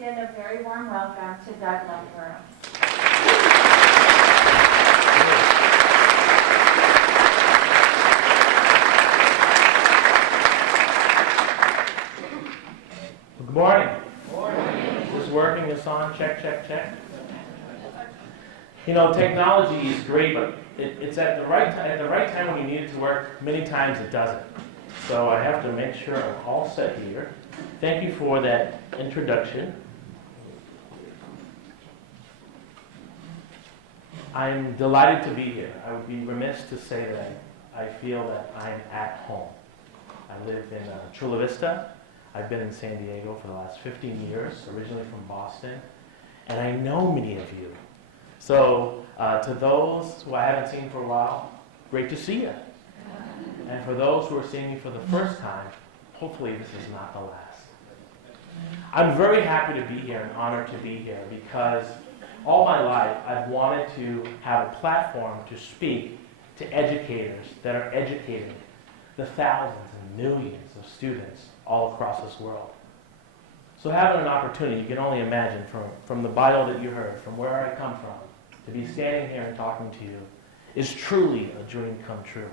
extend a very warm welcome to Doug Luffborough. Good morning. Good morning. Is this working? This on? Check, check, check. You know, technology is great, but it's at the right time when you need it to work. Many times it doesn't. So I have to make sure I'm all set here. Thank you for that introduction. I'm delighted to be here. I would be remiss to say that I feel that I'm at home. I live in Chula Vista. I've been in San Diego for the last 15 years, originally from Boston, and I know many of you. So to those who I haven't seen for a while, great to see you. And for those who are seeing me for the first time, hopefully this is not the last. I'm very happy to be here and honored to be here because all my life I've wanted to have a platform to speak to educators that are educating the thousands and millions of students all across this world. So having an opportunity, you can only imagine from the bio that you heard, from where I come from, to be standing here and talking to you is truly a dream come true.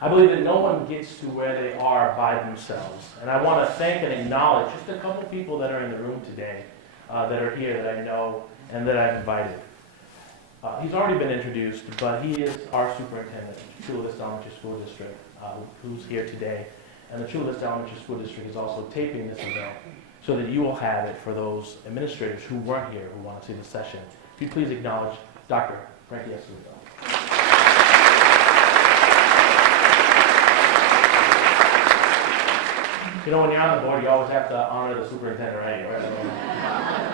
I believe that no one gets to where they are by themselves. And I want to thank and acknowledge just a couple people that are in the room today that are here that I know and that I've invited. He's already been introduced, but he is our superintendent, Chula Vista Elementary School District, who's here today. And the Chula Vista Elementary School District is also taping this event so that you will have it for those administrators who weren't here who want to see the session. If you please acknowledge Dr. Frankie Escobedo. You know, when you're on the board, you always have to honor the superintendent, right?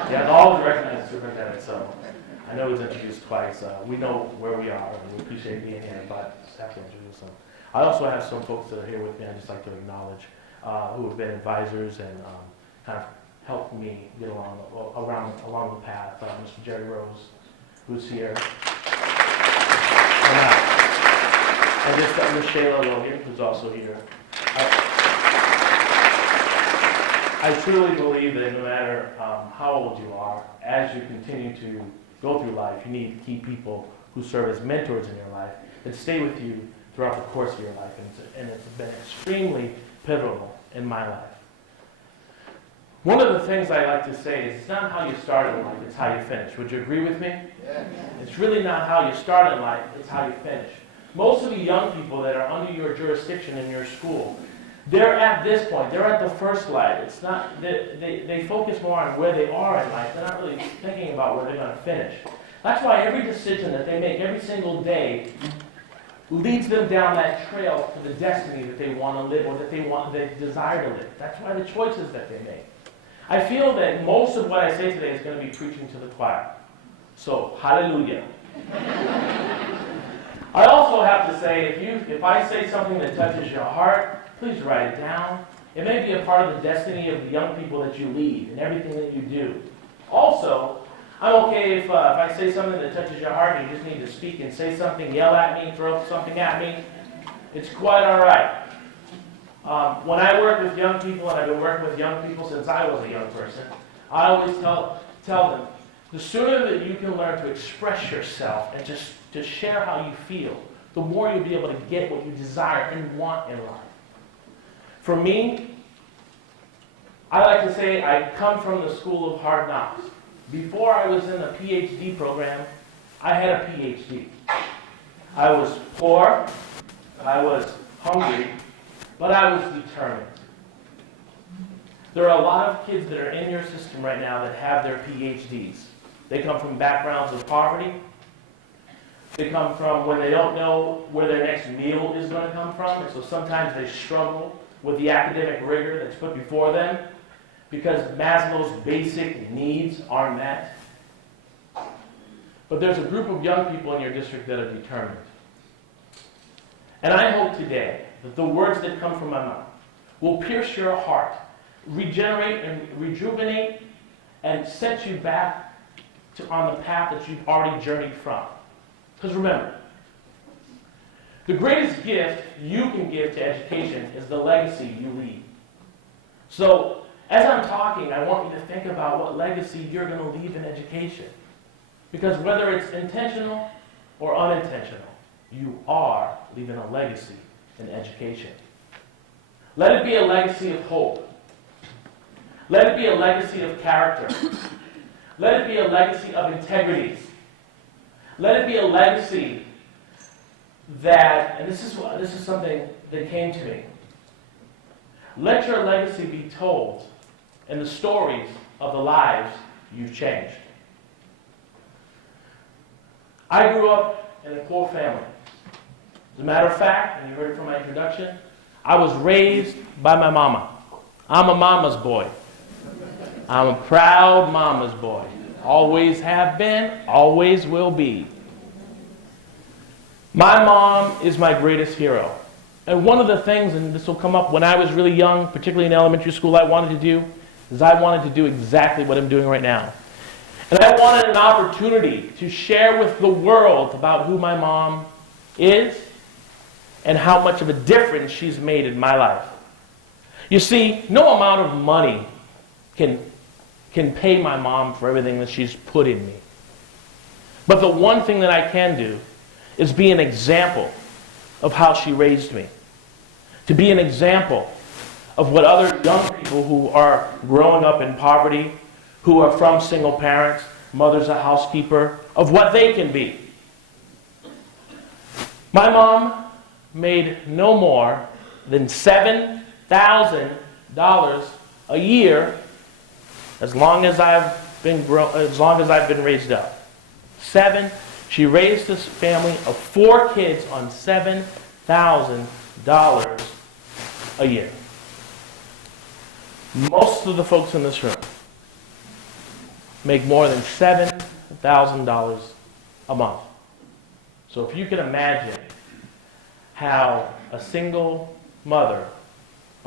You have to always recognize the superintendent, so I know he's introduced twice. We know where we are, and we appreciate being here, but just have to introduce him. I also have some folks that are here with me I'd just like to acknowledge who have been advisors and kind of helped me get along the path. Mr. Jerry Rose, who's here. And just Ms. Shayla Logan, who's also here. I truly believe that no matter how old you are, as you continue to go through life, you need to keep people who serve as mentors in your life that stay with you throughout the course of your life, and it's been extremely pivotal in my life. One of the things I like to say is it's not how you start in life, it's how you finish. Would you agree with me? Yeah. It's really not how you start in life, it's how you finish. Most of the young people that are under your jurisdiction in your school, they're at this point, they're at the first light. It's not, they focus more on where they are in life, they're not really thinking about where they're going to finish. That's why every decision that they make every single day leads them down that trail to the destiny that they want to live or that they desire to live. That's why the choices that they make. I feel that most of what I say today is going to be preaching to the choir. So, hallelujah. I also have to say, if I say something that touches your heart, please write it down. It may be a part of the destiny of the young people that you lead and everything that you do. Also, I'm okay if I say something that touches your heart and you just need to speak and say something, yell at me, throw something at me. It's quite all right. When I work with young people, and I've been working with young people since I was a young person, I always tell them, the sooner that you can learn to express yourself and just to share how you feel, the more you'll be able to get what you desire and want in life. For me, I like to say I come from the school of hard knocks. Before I was in the PhD program, I had a PhD. I was poor, I was hungry, but I was determined. There are a lot of kids that are in your system right now that have their PhDs. They come from backgrounds of poverty. They come from when they don't know where their next meal is going to come from, and so sometimes they struggle with the academic rigor that's put before them because Maslow's basic needs aren't met. But there's a group of young people in your district that are determined. And I hope today that the words that come from my mouth will pierce your heart, regenerate and rejuvenate, and set you back on the path that you've already journeyed from. Because remember, the greatest gift you can give to education is the legacy you leave. So As I'm talking, I want you to think about what legacy you're going to leave in education. Because whether it's intentional or unintentional, you are leaving a legacy in education. Let it be a legacy of hope. Let it be a legacy of character. Let it be a legacy of integrity. Let it be a legacy that, and this is something that came to me. Let your legacy be told in the stories of the lives you've changed. I grew up in a poor family. As a matter of fact, and you heard it from my introduction, I was raised by my mama. I'm a mama's boy. I'm a proud mama's boy. Always have been, always will be. My mom is my greatest hero. And one of the things, and this will come up when I was really young, particularly in elementary school, I wanted to do, is I wanted to do exactly what I'm doing right now. And I wanted an opportunity to share with the world about who my mom is and how much of a difference she's made in my life. You see, no amount of money can pay my mom for everything that she's put in me. But the one thing that I can do is be an example of how she raised me. To be an example of what other young people who are growing up in poverty, who are from single parents, mother's a housekeeper, of what they can be. My mom made no more than $7,000 a year as long as I've been raised up. She raised this family of 4 kids on $7,000 a year. Most of the folks in this room make more than $7,000 a month. So if you can imagine how a single mother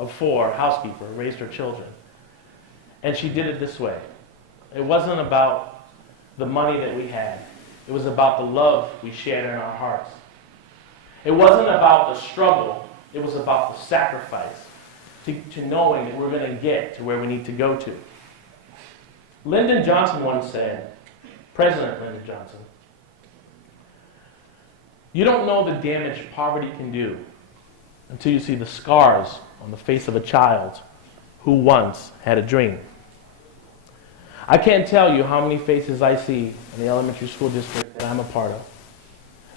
of 4, housekeeper, raised her children, and she did it this way. It wasn't about the money that we had. It was about the love we shared in our hearts. It wasn't about the struggle. It was about the sacrifice to knowing that we're going to get to where we need to go to. Lyndon Johnson once said, President Lyndon Johnson, you don't know the damage poverty can do until you see the scars on the face of a child who once had a dream. I can't tell you how many faces I see in the elementary school district that I'm a part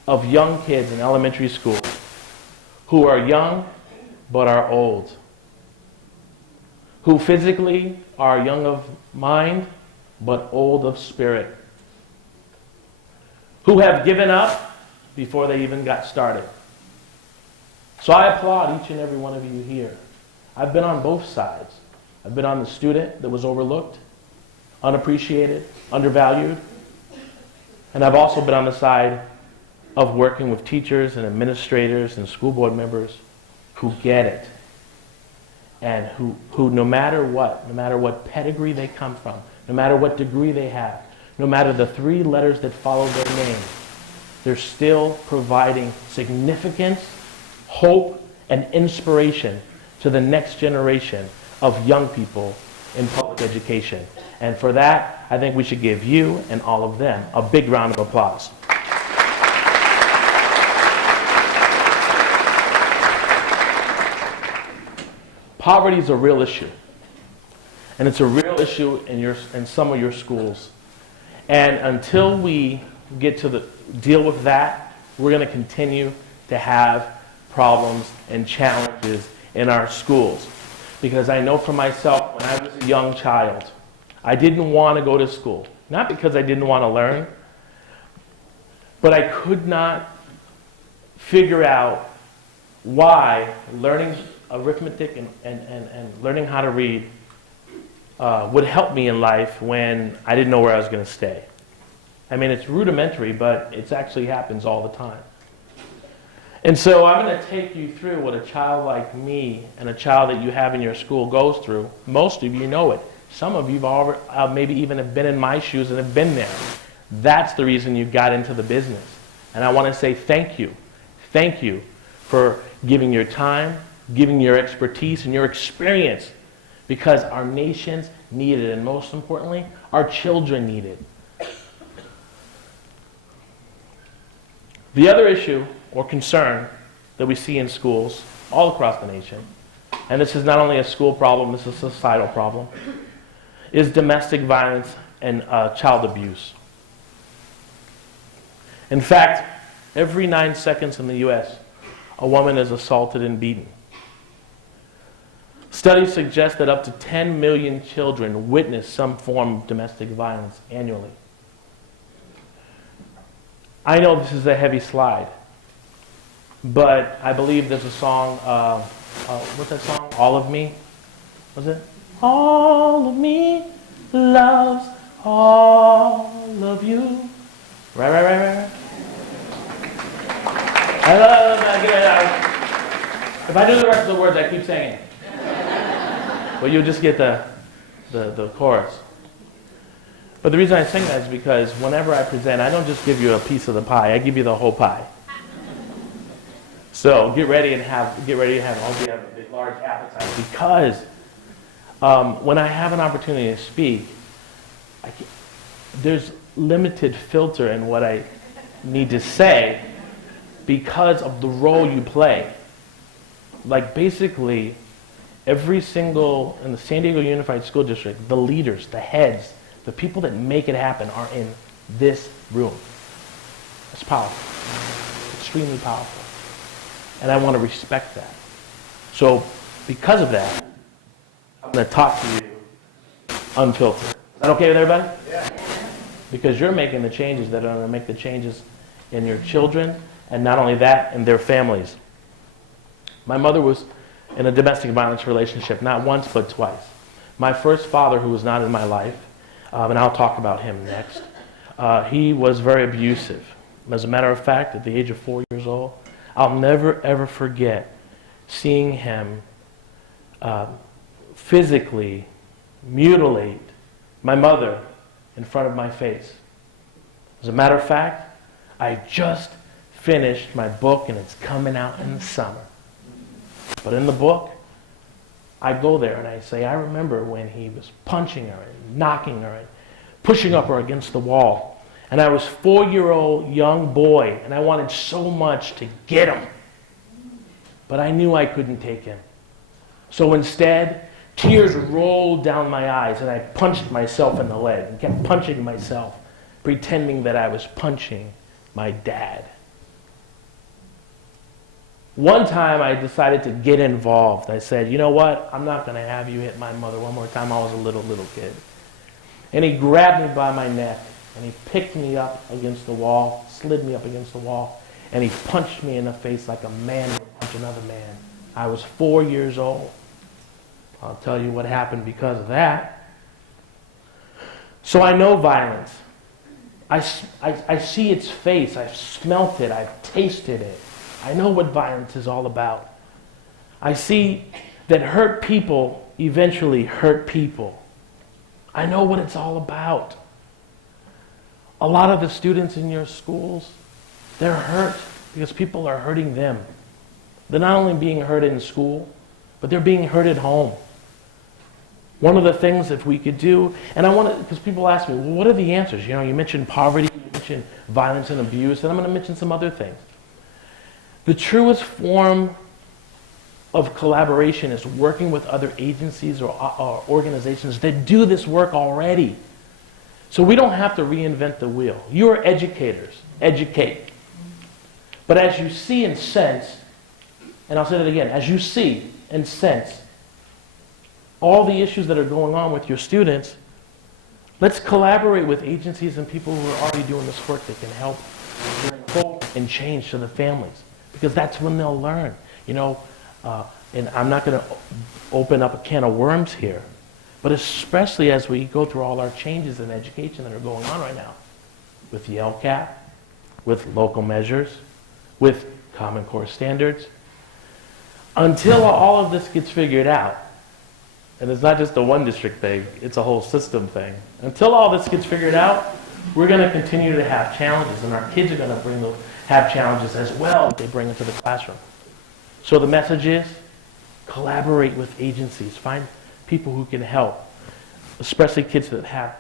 of young kids in elementary school who are young but are old, who physically are young of mind but old of spirit, who have given up before they even got started. So I applaud each and every one of you here. I've been on both sides. I've been on the student that was overlooked, unappreciated, undervalued, and I've also been on the side of working with teachers and administrators and school board members who get it, and who no matter what pedigree they come from, no matter what degree they have, no matter the 3 letters that follow their name, they're still providing significance, hope, and inspiration to the next generation of young people in public education. And for that, I think we should give you and all of them a big round of applause. Poverty is a real issue. And it's a real issue in some of your schools. And until we get to deal with that, we're going to continue to have problems and challenges in our schools. Because I know for myself, when I was a young child, I didn't want to go to school. Not because I didn't want to learn, but I could not figure out why learning arithmetic and learning how to read would help me in life when I didn't know where I was going to stay. I mean, it's rudimentary, but it actually happens all the time. And so I'm going to take you through what a child like me and a child that you have in your school goes through. Most of you know it. Some of you have already, maybe even have been in my shoes and have been there. That's the reason you got into the business. And I want to say thank you. Thank you for giving your time, giving your expertise and your experience because our nations need it, and most importantly, our children need it. The other issue or concern that we see in schools all across the nation, and this is not only a school problem, this is a societal problem, is domestic violence and child abuse. In fact, every 9 seconds in the U.S., a woman is assaulted and beaten. Studies suggest that up to 10 million children witness some form of domestic violence annually. I know this is a heavy slide, but I believe there's a song, what's that song? All of Me? Was it? All of me loves all of you. Right. I love that. If I do the rest of the words, I keep saying it. But you'll just get the chorus. But the reason I sing that is because whenever I present, I don't just give you a piece of the pie, I give you the whole pie. So get ready and have a big, large appetite, because when I have an opportunity to speak, there's limited filter in what I need to say because of the role you play. Like basically, every single, in the San Diego Unified School District, the leaders, the heads, the people that make it happen are in this room. It's powerful, extremely powerful. And I want to respect that. So because of that, I'm going to talk to you unfiltered. Is that okay with everybody? Yeah. Because you're making the changes that are going to make the changes in your children, and not only that, in their families. My mother was in a domestic violence relationship, not once but twice. My first father, who was not in my life, and I'll talk about him next, he was very abusive. As a matter of fact, at the age of 4 years old, I'll never ever forget seeing him physically mutilate my mother in front of my face. As a matter of fact, I just finished my book and it's coming out in the summer. But in the book, I go there and I say, I remember when he was punching her and knocking her and pushing up her against the wall. And I was a 4-year-old young boy, and I wanted so much to get him. But I knew I couldn't take him. So instead, tears rolled down my eyes, and I punched myself in the leg and kept punching myself, pretending that I was punching my dad. One time I decided to get involved. I said, you know what? I'm not going to have you hit my mother one more time. I was a little kid. And he grabbed me by my neck, and he picked me up against the wall, slid me up against the wall, and he punched me in the face like a man would punch another man. I was 4 years old. I'll tell you what happened because of that. So I know violence. I see its face. I've smelt it. I've tasted it. I know what violence is all about. I see that hurt people eventually hurt people. I know what it's all about. A lot of the students in your schools, they're hurt because people are hurting them. They're not only being hurt in school, but they're being hurt at home. One of the things that we could do, and I want to, because people ask me, well, what are the answers? You know, you mentioned poverty, you mentioned violence and abuse, and I'm going to mention some other things. The truest form of collaboration is working with other agencies or organizations that do this work already. So we don't have to reinvent the wheel. You are educators. Educate. But as you see and sense, and I'll say that again, as you see and sense all the issues that are going on with your students, let's collaborate with agencies and people who are already doing this work that can help bring hope and change to the families. Because that's when they'll learn. You know, and I'm not going to open up a can of worms here, but especially as we go through all our changes in education that are going on right now, with the LCAP, with local measures, with Common Core standards, until all of this gets figured out, and it's not just a one district thing, it's a whole system thing. Until all this gets figured out, we're going to continue to have challenges, and our kids are going to have challenges as well that they bring into the classroom. So the message is, collaborate with agencies. people who can help, especially kids that have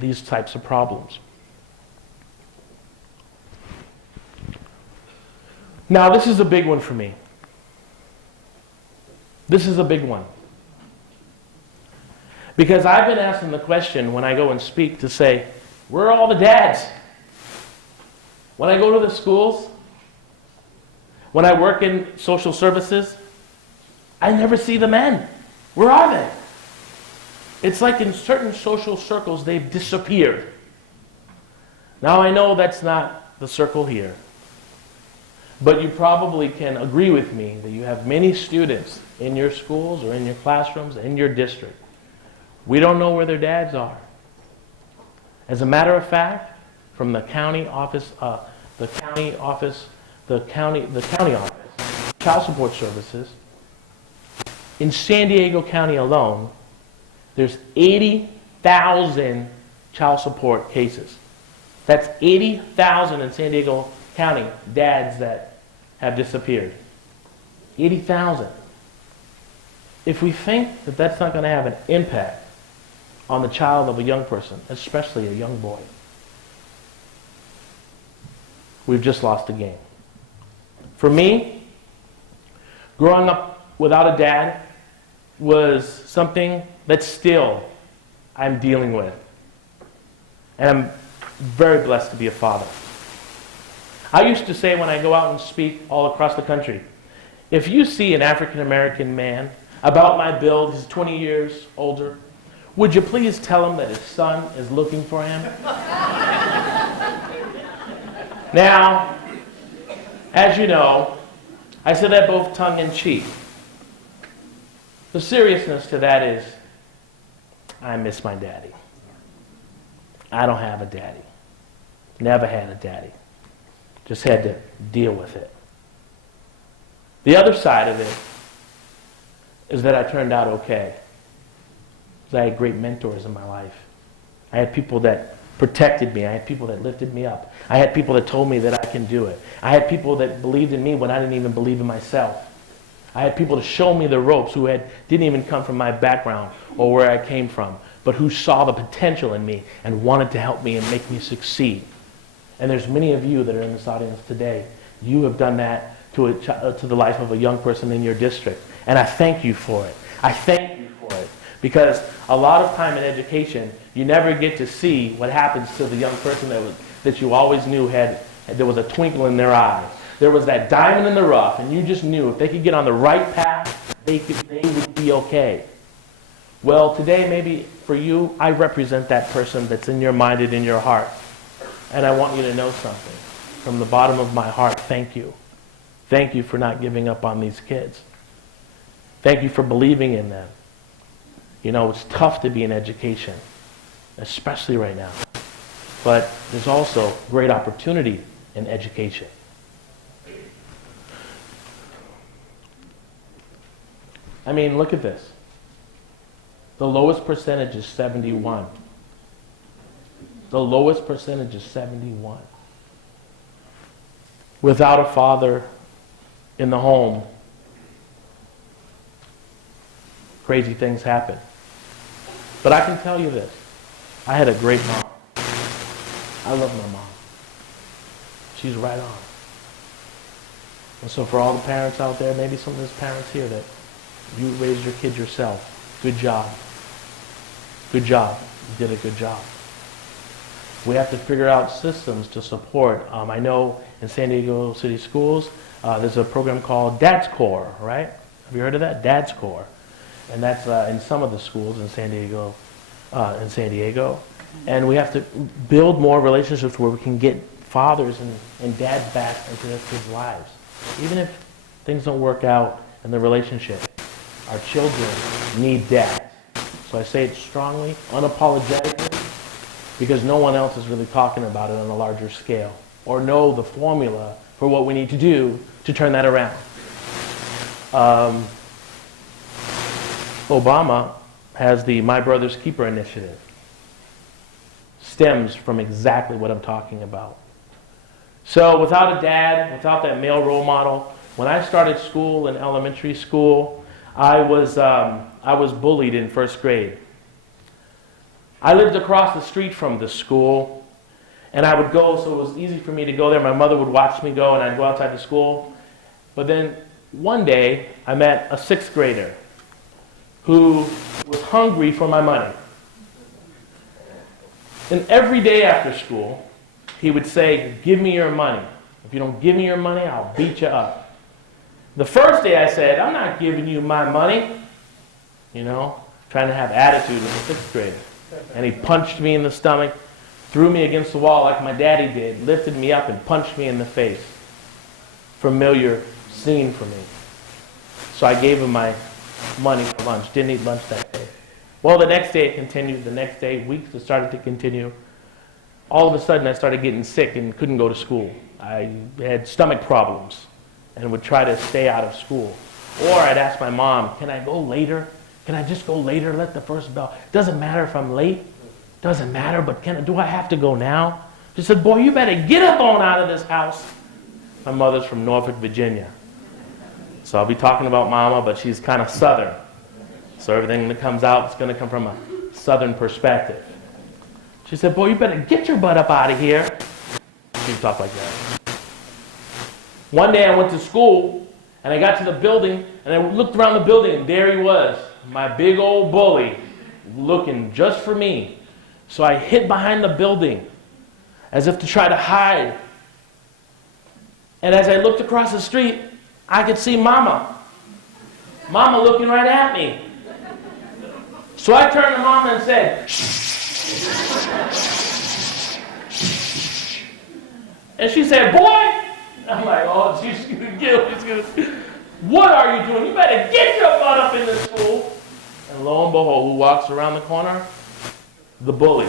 these types of problems. Now, this is a big one for me. This is a big one. Because I've been asking the question when I go and speak to say, where are all the dads? When I go to the schools, when I work in social services, I never see the men. Where are they? It's like in certain social circles, they've disappeared. Now I know that's not the circle here. But you probably can agree with me that you have many students in your schools or in your classrooms, in your district. We don't know where their dads are. As a matter of fact, from the county office, child support services, in San Diego County alone, there's 80,000 child support cases. That's 80,000 in San Diego County dads that have disappeared. 80,000. If we think that that's not going to have an impact on the child of a young person, especially a young boy, we've just lost the game. For me, growing up without a dad was something that still I'm dealing with. And I'm very blessed to be a father. I used to say when I go out and speak all across the country, if you see an African American man about my build, he's 20 years older, would you please tell him that his son is looking for him? Now, as you know, I say that both tongue in cheek. The seriousness to that is, I miss my daddy. I don't have a daddy. Never had a daddy. Just had to deal with it. The other side of it is that I turned out okay. Because I had great mentors in my life. I had people that protected me. I had people that lifted me up. I had people that told me that I can do it. I had people that believed in me when I didn't even believe in myself. I had people to show me the ropes who didn't even come from my background or where I came from, but who saw the potential in me and wanted to help me and make me succeed. And there's many of you that are in this audience today. You have done that to the life of a young person in your district. And I thank you for it. I thank you for it. Because a lot of time in education, you never get to see what happens to the young person that you always knew there was a twinkle in their eye. There was that diamond in the rough, and you just knew if they could get on the right path, they would be okay. Well, today, maybe for you, I represent that person that's in your mind and in your heart. And I want you to know something. From the bottom of my heart, thank you. Thank you for not giving up on these kids. Thank you for believing in them. You know, it's tough to be in education, especially right now. But there's also great opportunity in education. I mean, look at this. The lowest percentage is 71. The lowest percentage is 71. Without a father in the home, crazy things happen. But I can tell you this. I had a great mom. I love my mom. She's right on. And so for all the parents out there, maybe some of those parents here that you raised your kid yourself, good job. Good job. You did a good job. We have to figure out systems to support. I know in San Diego City Schools, there's a program called Dad's Corps, right? Have you heard of that? Dad's Corps. And that's in some of the schools in San Diego. And we have to build more relationships where we can get fathers and dads back into their kids' lives. Even if things don't work out in the relationship, our children need dads. So I say it strongly, unapologetically, because no one else is really talking about it on a larger scale or know the formula for what we need to do to turn that around. Obama has the My Brother's Keeper initiative. Stems from exactly what I'm talking about. So without a dad, without that male role model, when I started school in elementary school, I was bullied in first grade. I lived across the street from the school, and I would go, so it was easy for me to go there. My mother would watch me go, and I'd go outside the school. But then one day, I met a sixth grader who was hungry for my money. And every day after school, he would say, "Give me your money. If you don't give me your money, I'll beat you up." The first day I said, "I'm not giving you my money," trying to have attitude as a sixth grader. And he punched me in the stomach, threw me against the wall like my daddy did, lifted me up and punched me in the face. Familiar scene for me. So I gave him my money for lunch. Didn't eat lunch that day. Well, the next day it continued. The next day, weeks, it started to continue. All of a sudden, I started getting sick and couldn't go to school. I had stomach problems and would try to stay out of school. Or I'd ask my mom, "Can I go later? Can I just go later? Let the first bell. Doesn't matter if I'm late. Doesn't matter, but do I have to go now?" She said, "Boy, you better get up on out of this house." My mother's from Norfolk, Virginia. So I'll be talking about Mama, but she's kind of Southern. So everything that comes out is going to come from a Southern perspective. She said, "Boy, you better get your butt up out of here." She'd talk like that. One day I went to school, and I got to the building, and I looked around the building, and there he was, my big old bully, looking just for me. So I hid behind the building, as if to try to hide. And as I looked across the street, I could see Mama. Mama looking right at me. So I turned to Mama and said, "Shh." And she said, "Boy." I'm like, "Oh, she's going to kill me. What are you doing? You better get your butt up in the school." And lo and behold, who walks around the corner? The bully.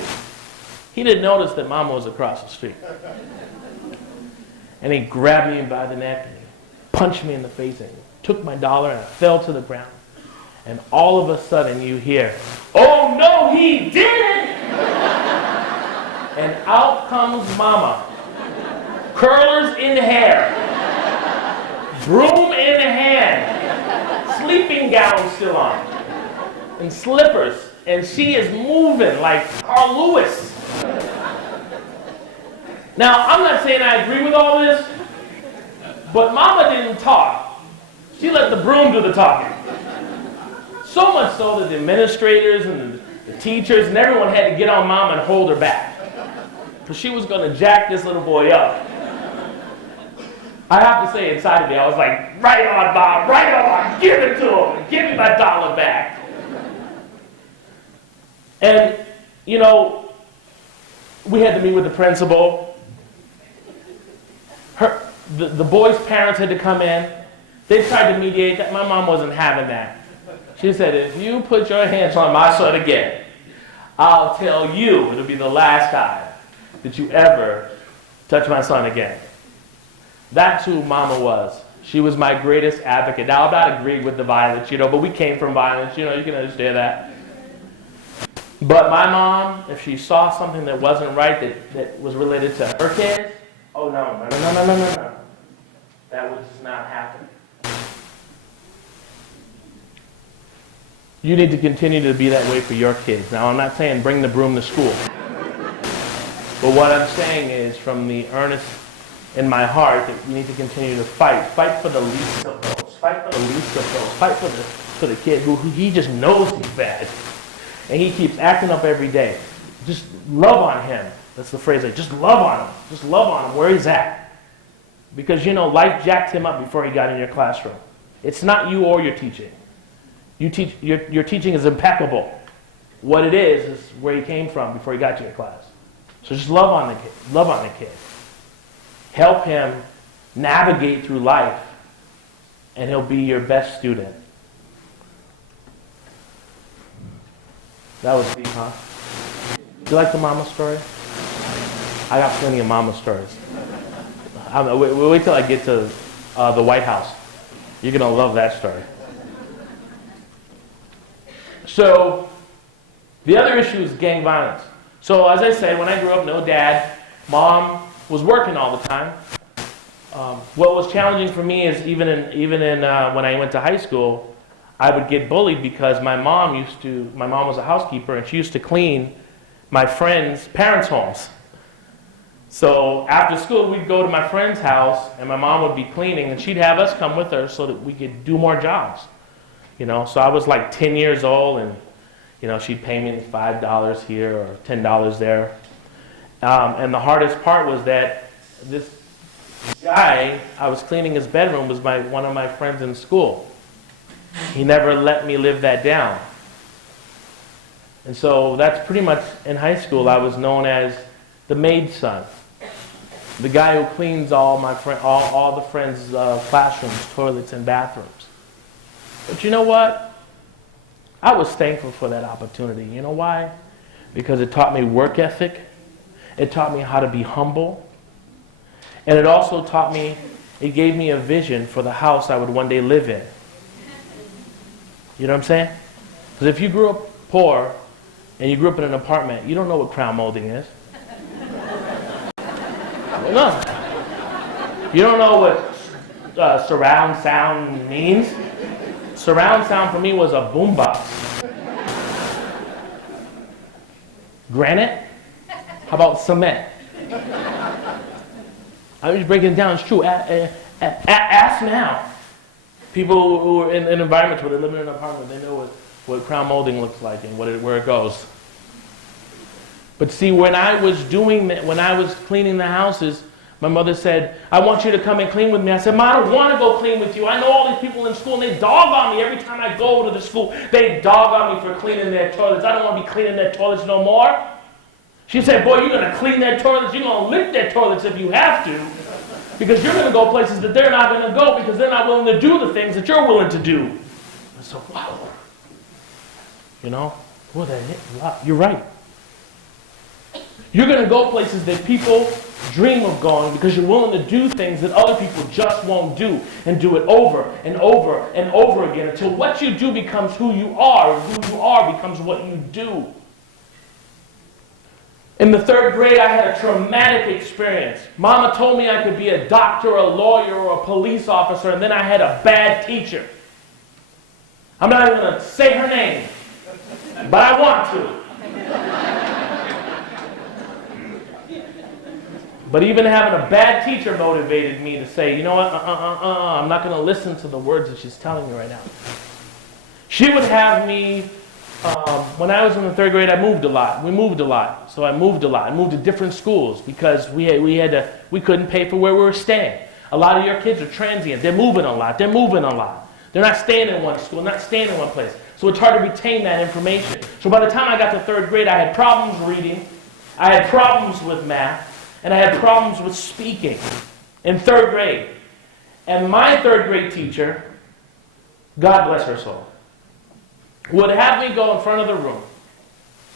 He didn't notice that Mama was across the street. And he grabbed me by the neck and he punched me in the face and he took my dollar and I fell to the ground. And all of a sudden you hear, "Oh no, he didn't!" And out comes Mama. Curlers in hair. Broom in hand. Sleeping gown still on. And slippers. And she is moving like Carl Lewis. Now, I'm not saying I agree with all this, but Mama didn't talk. She let the broom do the talking. So much so that the administrators and the teachers and everyone had to get on Mama and hold her back. Because she was going to jack this little boy up. I have to say, inside of me, I was like, "Right on, Mom, right on, give it to him, give me my dollar back." And, we had to meet with the principal. The boy's parents had to come in. They tried to mediate that. My mom wasn't having that. She said, "If you put your hands on my son again, I'll tell you it'll be the last time that you ever touch my son again." That's who Mama was. She was my greatest advocate. Now, I'm not agreeing with the violence, but we came from violence. You can understand that. But my mom, if she saw something that wasn't right, that was related to her kids, oh, no. That would just not happen. You need to continue to be that way for your kids. Now, I'm not saying bring the broom to school. But what I'm saying is, from the earnest in my heart, that you need to continue to fight. Fight for the least of those. Fight for the least of those. Fight for the kid who he just knows he's bad. And he keeps acting up every day. Just love on him. That's the phrase. Just love on him. Just love on him where he's at. Because, life jacked him up before he got in your classroom. It's not you or your teaching. Your teaching is impeccable. What it is where he came from before he got to your class. So just love on the kid. Love on the kid. Help him navigate through life, and he'll be your best student. That was deep, huh? Do you like the Mama story? I got plenty of Mama stories. Wait till I get to the White House. You're going to love that story. So, the other issue is gang violence. So, as I said, when I grew up, no dad. Mom was working all the time. What was challenging for me is even in when I went to high school, I would get bullied because my mom was a housekeeper, and she used to clean my friends' parents' homes. So after school, we'd go to my friend's house, and my mom would be cleaning, and she'd have us come with her so that we could do more jobs. So I was like 10 years old, and she'd pay me $5 here or $10 there. And the hardest part was that this guy, I was cleaning his bedroom, was one of my friends in school. He never let me live that down. And so that's pretty much, in high school, I was known as the maid's son. The guy who cleans all the friends' classrooms, toilets, and bathrooms. But you know what? I was thankful for that opportunity. You know why? Because it taught me work ethic. It taught me how to be humble. And it also it gave me a vision for the house I would one day live in. You know what I'm saying? Because if you grew up poor and you grew up in an apartment, you don't know what crown molding is. No. You don't know what surround sound means. Surround sound for me was a boombox. Granite? How about cement? I'm just breaking it down. It's true. Ask now. People who are in environments where they live in an apartment, they know what crown molding looks like and where it goes. But see, when I was cleaning the houses, my mother said, "I want you to come and clean with me." I said, "Ma, I don't want to go clean with you. I know all these people in school, and they dog on me every time I go to the school. They dog on me for cleaning their toilets. I don't want to be cleaning their toilets no more." She said, "Boy, you're going to clean their toilets. You're going to lick their toilets if you have to, because you're going to go places that they're not going to go because they're not willing to do the things that you're willing to do." I said, wow. Well, wow, you're right. You're going to go places that people dream of going because you're willing to do things that other people just won't do, and do it over and over and over again until what you do becomes who you are, and who you are becomes what you do. In the 3rd grade, I had a traumatic experience. Mama told me I could be a doctor, a lawyer, or a police officer, and then I had a bad teacher. I'm not even going to say her name, but I want to. But even having a bad teacher motivated me to say, you know what, I'm not going to listen to the words that she's telling me right now. She would have me, when I was in the 3rd grade, I moved a lot. We moved a lot. So I moved a lot. I moved to different schools because we couldn't pay for where we were staying. A lot of your kids are transient. They're moving a lot. They're not staying in one school, not staying in one place. So it's hard to retain that information. So by the time I got to 3rd grade, I had problems reading. I had problems with math. And I had problems with speaking in 3rd grade. And my 3rd grade teacher, God bless her soul, would have me go in front of the room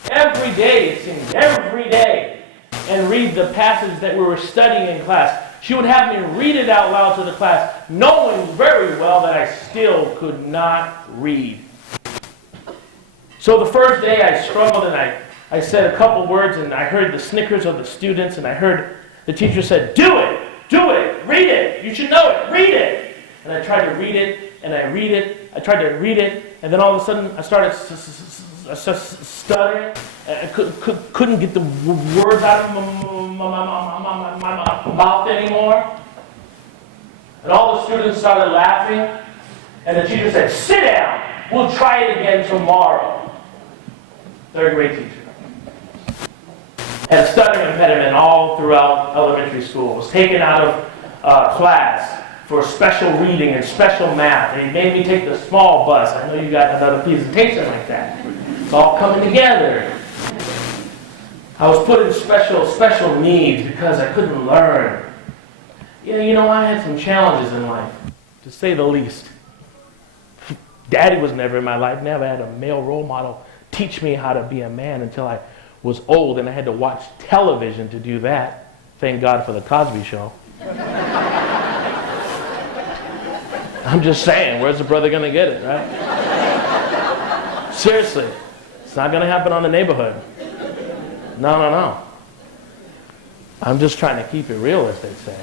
every day, it seemed, every day, and read the passage that we were studying in class. She would have me read it out loud to the class, knowing very well that I still could not read. So the first day I struggled, and I said a couple words, and I heard the snickers of the students, and I heard the teacher said, do it, read it, you should know it, read it. And I tried to read it, and I tried to read it, and then all of a sudden I started stuttering. I couldn't get the words out of my mouth anymore. And all the students started laughing, and the teacher said, sit down, we'll try it again tomorrow. 3rd grade teacher. Had a stuttering impediment all throughout elementary school. Was taken out of class for special reading and special math. And he made me take the small bus. I know you got another presentation like that. It's all coming together. I was put in special needs because I couldn't learn. I had some challenges in life, to say the least. Daddy was never in my life. Never had a male role model teach me how to be a man until I was old, and I had to watch television to do that. Thank God for the Cosby Show. I'm just saying, where's the brother going to get it, right? Seriously, it's not going to happen on The Neighborhood. No. I'm just trying to keep it real, as they say.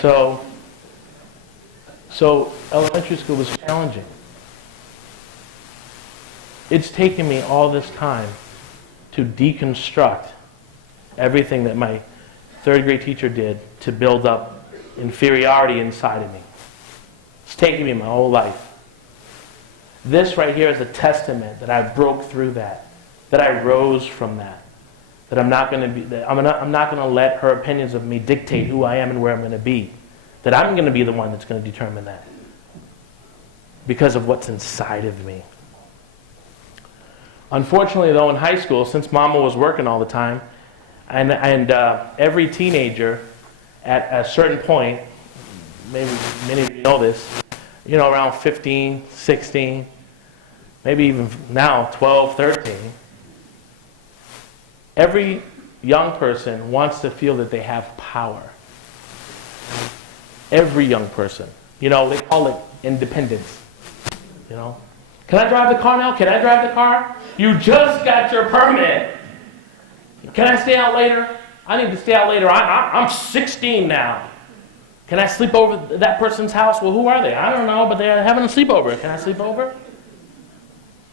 So elementary school was challenging. It's taken me all this time to deconstruct everything that my third grade teacher did to build up inferiority inside of me. It's taken me my whole life. This right here is a testament that I broke through that I rose from that I'm not going to be, I'm not going to let her opinions of me dictate who I am and where I'm going to be. That I'm going to be the one that's going to determine that because of what's inside of me. Unfortunately, though, in high school, since Mama was working all the time, and every teenager at a certain point, maybe many of you know this, around 15, 16, maybe even now 12, 13, every young person wants to feel that they have power. Every young person. They call it independence. Can I drive the car now? Can I drive the car? You just got your permit. Can I stay out later? I need to stay out later. I'm 16 now. Can I sleep over at that person's house? Well, who are they? I don't know, but they're having a sleepover. Can I sleep over?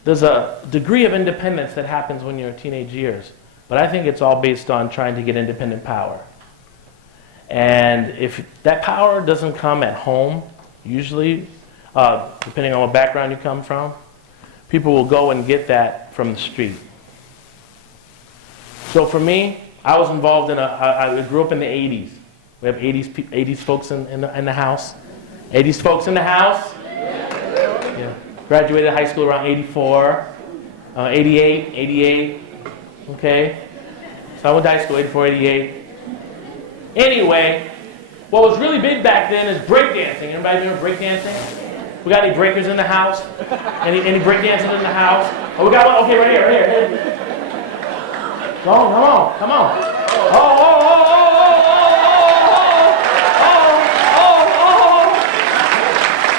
There's a degree of independence that happens when you're in teenage years. But I think it's all based on trying to get independent power. And if that power doesn't come at home, usually, depending on what background you come from, people will go and get that from the street. So for me, I was involved in I grew up in the 80s. We have 80s folks in the house. 80s folks in the house? Yeah. Graduated high school around 84, 88. Okay? So I went to high school 84, 88. Anyway, what was really big back then is breakdancing. Anybody remember breakdancing? We got any breakers in the house? Any breakdancing in the house? Oh, we got one? Okay, right here. Come on.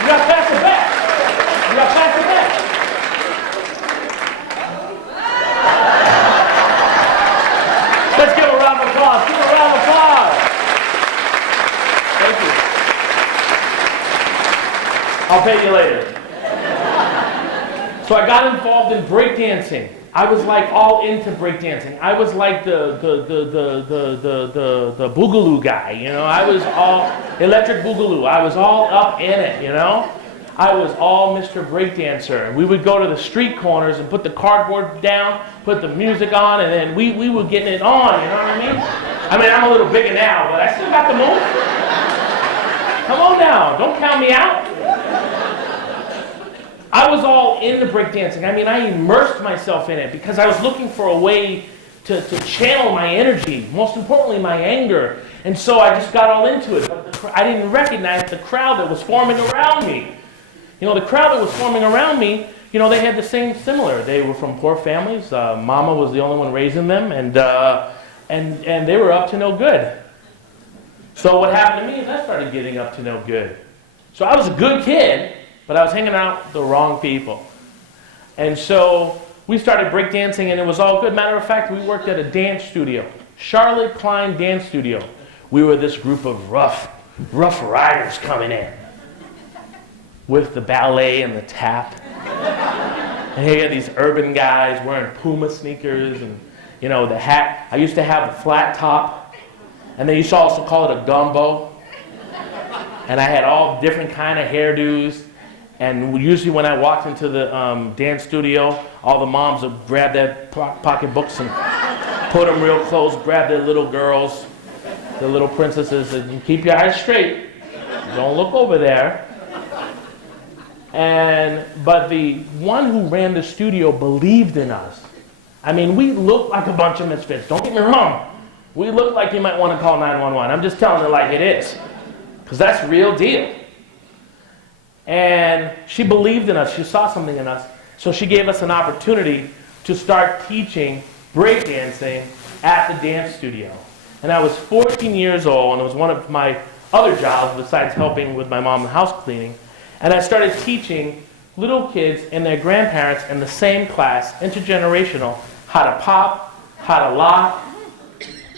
You got to pass it back. Let's give a round of applause. Thank you. I'll pay you later. So I got involved in breakdancing. I was like all into breakdancing. I was like the boogaloo guy, I was all electric boogaloo. I was all up in it, I was all Mr. Breakdancer. We would go to the street corners and put the cardboard down, put the music on, and then we were getting it on, you know what I mean? I'm a little bigger now, but I still got the move. Come on now, don't count me out. I was all into breakdancing. I immersed myself in it because I was looking for a way to channel my energy, most importantly my anger. And so I just got all into it. But I didn't recognize the crowd that was forming around me. The crowd that was forming around me, they had the same similar. They were from poor families. Mama was the only one raising them, and they were up to no good. So what happened to me is I started getting up to no good. So I was a good kid, but I was hanging out with the wrong people. And so we started breakdancing, and it was all good. Matter of fact, we worked at a dance studio, Charlotte Klein Dance Studio. We were this group of rough riders coming in with the ballet and the tap. And here you had these urban guys wearing Puma sneakers and, the hat. I used to have a flat top, and they used to also call it a gumbo. And I had all different kind of hairdos. And usually when I walked into the dance studio, all the moms would grab their pocketbooks and put them real close, grab their little girls, their little princesses, and keep your eyes straight. Don't look over there. But the one who ran the studio believed in us. We looked like a bunch of misfits. Don't get me wrong. We looked like you might want to call 911. I'm just telling it like it is. Because that's the real deal. And she believed in us. She saw something in us. So she gave us an opportunity to start teaching breakdancing at the dance studio. And I was 14 years old, and it was one of my other jobs besides helping with my mom in house cleaning. And I started teaching little kids and their grandparents in the same class, intergenerational, how to pop, how to lock,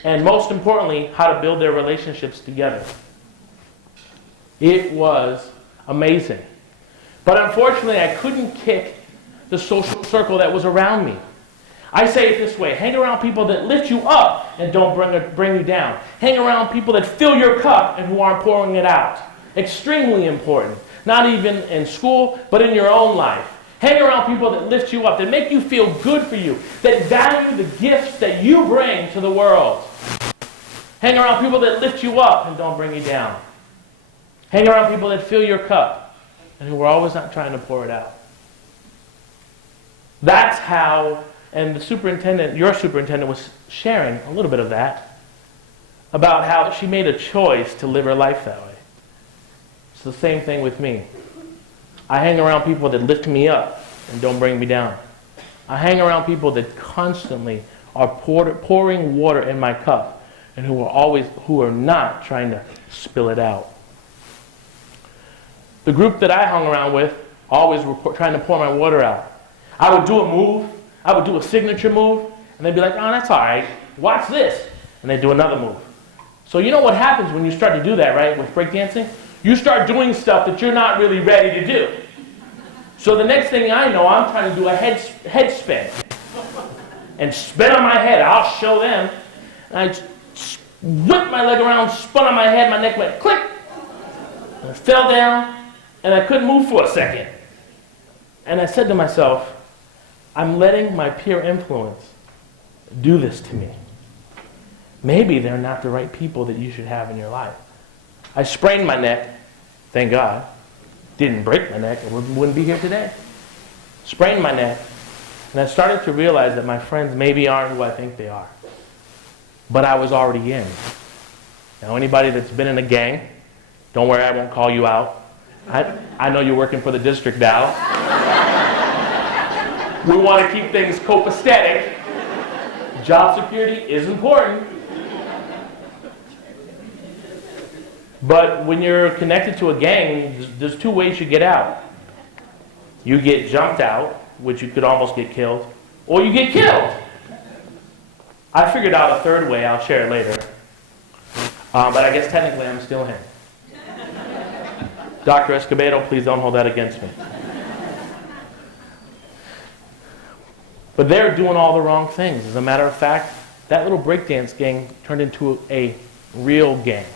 and most importantly, how to build their relationships together. It was amazing. But unfortunately, I couldn't kick the social circle that was around me. I say it this way: hang around people that lift you up and don't bring you down. Hang around people that fill your cup and who aren't pouring it out. Extremely important. Not even in school, but in your own life. Hang around people that lift you up, that make you feel good for you, that value the gifts that you bring to the world. Hang around people that lift you up and don't bring you down. Hang around people that fill your cup and who are always not trying to pour it out. That's how, and the superintendent, your superintendent, was sharing a little bit of that, about how she made a choice to live her life that way. It's the same thing with me. I hang around people that lift me up and don't bring me down. I hang around people that constantly are pouring water in my cup and who are not trying to spill it out. The group that I hung around with always were trying to pour my water out. I would do a move, I would do a signature move, and they'd be like, "Oh, that's all right, watch this." And they'd do another move. So you know what happens when you start to do that, right, with breakdancing? You start doing stuff that you're not really ready to do. So the next thing I know, I'm trying to do a head spin. And spin on my head. I'll show them. And I whipped my leg around, spun on my head, my neck went click. And I fell down, and I couldn't move for a second. And I said to myself, I'm letting my peer influence do this to me. Maybe they're not the right people that you should have in your life. I sprained my neck, thank God. Didn't break my neck, I wouldn't be here today. Sprained my neck, and I started to realize that my friends maybe aren't who I think they are. But I was already in. Now anybody that's been in a gang, don't worry, I won't call you out. I know you're working for the district now. We want to keep things copacetic. Job security is important. But when you're connected to a gang, there's two ways you get out. You get jumped out, which you could almost get killed, or you get killed. I figured out a third way. I'll share it later. But I guess technically I'm still him. Dr. Escobedo, please don't hold that against me. But they're doing all the wrong things. As a matter of fact, that little breakdance gang turned into a real gang.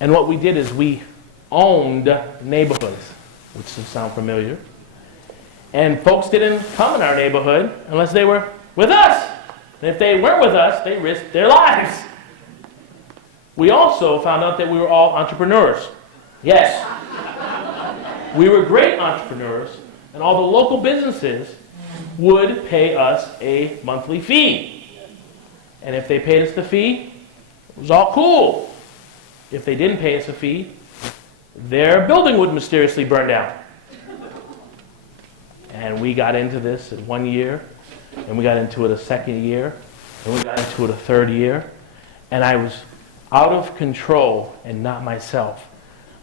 And what we did is we owned neighborhoods, which should sound familiar. And folks didn't come in our neighborhood unless they were with us. And if they weren't with us, they risked their lives. We also found out that we were all entrepreneurs. Yes. We were great entrepreneurs, and all the local businesses would pay us a monthly fee. And if they paid us the fee, it was all cool. If they didn't pay us a fee, their building would mysteriously burn down. And we got into this in 1 year, and we got into it a second year, and we got into it a third year, and I was out of control and not myself.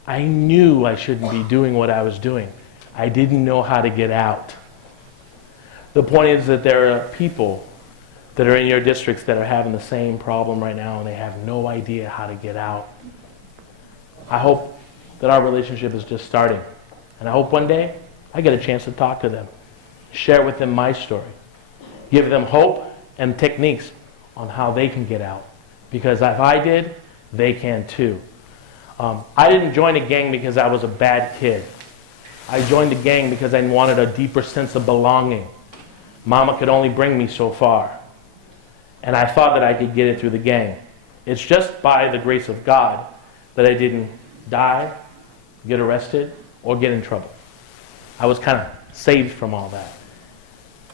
I knew I shouldn't be doing what I was doing. I didn't know how to get out. The point is that there are people that are in your districts that are having the same problem right now, and they have no idea how to get out. I hope that our relationship is just starting. And I hope one day I get a chance to talk to them, share with them my story, give them hope and techniques on how they can get out. Because if I did, they can too. I didn't join a gang because I was a bad kid. I joined the gang because I wanted a deeper sense of belonging. Mama could only bring me so far. And I thought that I could get it through the gang. It's just by the grace of God that I didn't die, get arrested, or get in trouble. I was kind of saved from all that.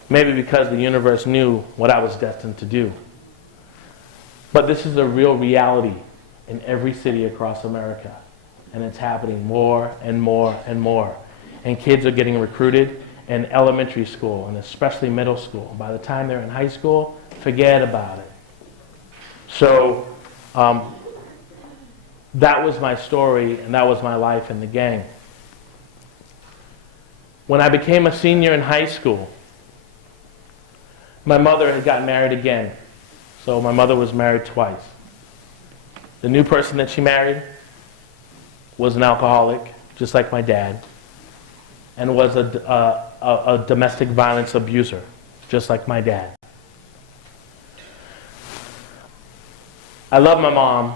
Maybe because the universe knew what I was destined to do. But this is a real reality in every city across America. And it's happening more and more and more. And kids are getting recruited in elementary school and especially middle school. By the time they're in high school, forget about it. So that was my story, and that was my life in the gang. When I became a senior in high school, my mother had gotten married again. So my mother was married twice. The new person that she married was an alcoholic, just like my dad, and was a a domestic violence abuser, just like my dad. I love my mom,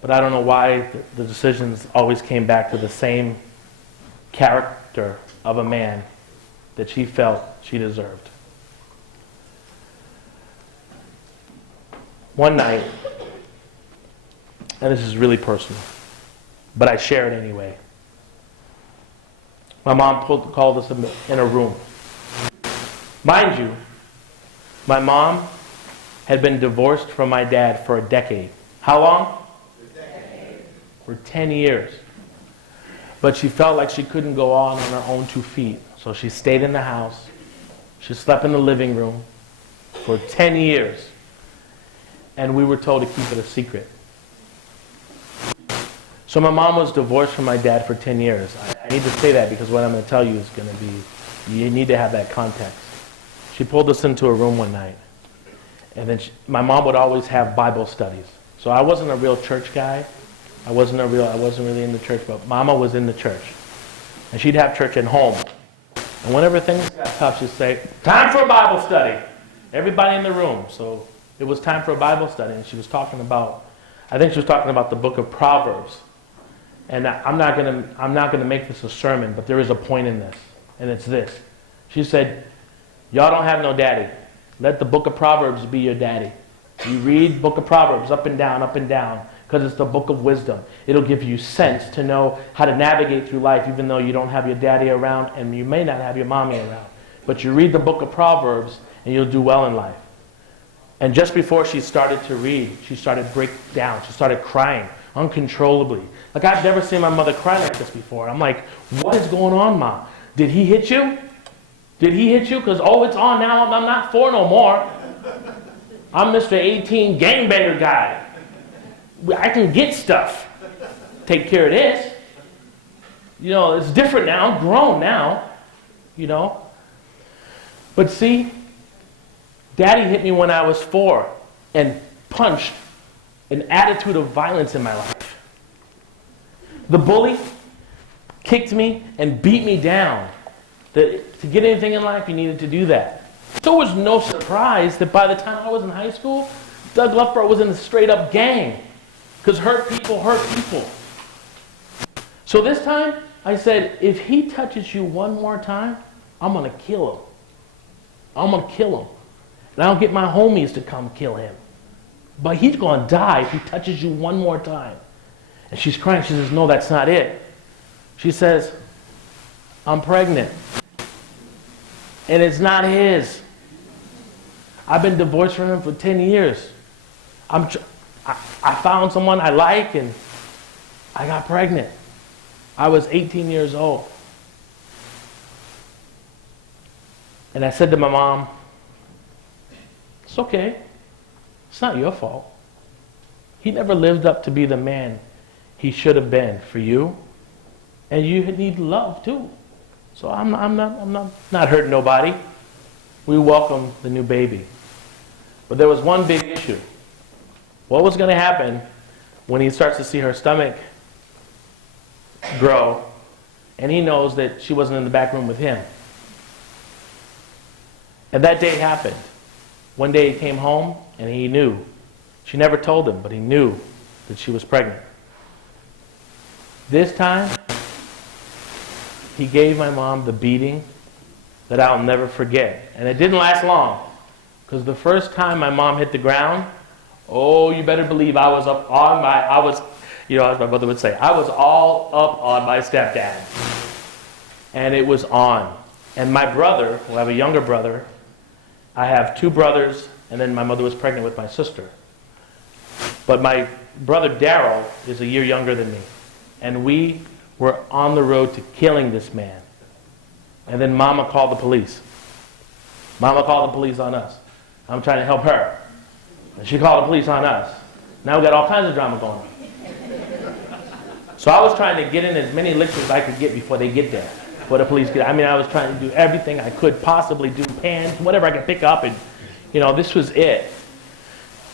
but I don't know why the decisions always came back to the same character of a man that she felt she deserved. One night, and this is really personal, but I share it anyway. My mom called us in a room. Mind you, my mom had been divorced from my dad for a decade. How long? A decade. For 10 years. But she felt like she couldn't go on her own 2 feet. So she stayed in the house. She slept in the living room for 10 years. And we were told to keep it a secret. So my mom was divorced from my dad for 10 years. I need to say that because what I'm going to tell you is going to be, you need to have that context. She pulled us into a room one night. And then my mom would always have Bible studies. So I wasn't a real church guy. I wasn't really in the church, but Mama was in the church. And she'd have church at home. And whenever things got tough, she'd say, "Time for a Bible study." Everybody in the room. So it was time for a Bible study. And she was talking about, I think she was talking about the book of Proverbs. And I'm not gonna make this a sermon, but there is a point in this. And it's this. She said, "Y'all don't have no daddy. Let the book of Proverbs be your daddy. You read book of Proverbs up and down, because it's the book of wisdom. It'll give you sense to know how to navigate through life, even though you don't have your daddy around, and you may not have your mommy around. But you read the book of Proverbs, and you'll do well in life." And just before she started to read, she started to break down. She started crying uncontrollably. Like, I've never seen my mother cry like this before. I'm like, "What is going on, Mom? Did he hit you? Did he hit you? Because, oh, it's on now. I'm not 4 no more. I'm Mr. 18 gangbanger guy. I can get stuff. Take care of this. You know, it's different now. I'm grown now. You know. But see, Daddy hit me when I was 4 and punched an attitude of violence in my life. The bully kicked me and beat me down. To get anything in life, you needed to do that. So it was no surprise that by the time I was in high school, Doug Luffborough was in a straight-up gang. Because hurt people hurt people. So this time, I said, if he touches you one more time, I'm going to kill him. I'm going to kill him. And I'll get my homies to come kill him. But he's going to die if he touches you one more time. And she's crying. She says, "No, that's not it." She says, "I'm pregnant. And it's not his. I've been divorced from him for 10 years. I found someone I like and I got pregnant. I was 18 years old." And I said to my mom, "It's okay. It's not your fault. He never lived up to be the man he should have been for you. And you need love too. So I'm not hurting nobody." We welcomed the new baby. But there was one big issue. What was going to happen when he starts to see her stomach grow and he knows that she wasn't in the back room with him? And that day happened. One day he came home and he knew. She never told him, but he knew that she was pregnant. This time, he gave my mom the beating that I'll never forget. And it didn't last long, because the first time my mom hit the ground, oh, you better believe I was up on as my mother would say, I was all up on my stepdad. And it was on. And my brother, well, I have a younger brother, I have 2 brothers, and then my mother was pregnant with my sister. But my brother Daryl is a year younger than me. And we were on the road to killing this man. And then Mama called the police. Mama called the police on us. I'm trying to help her. And she called the police on us. Now we got all kinds of drama going on. So I was trying to get in as many licks as I could get before they get there. Before the police get. I was trying to do everything I could possibly do, pans, whatever I could pick up, and this was it.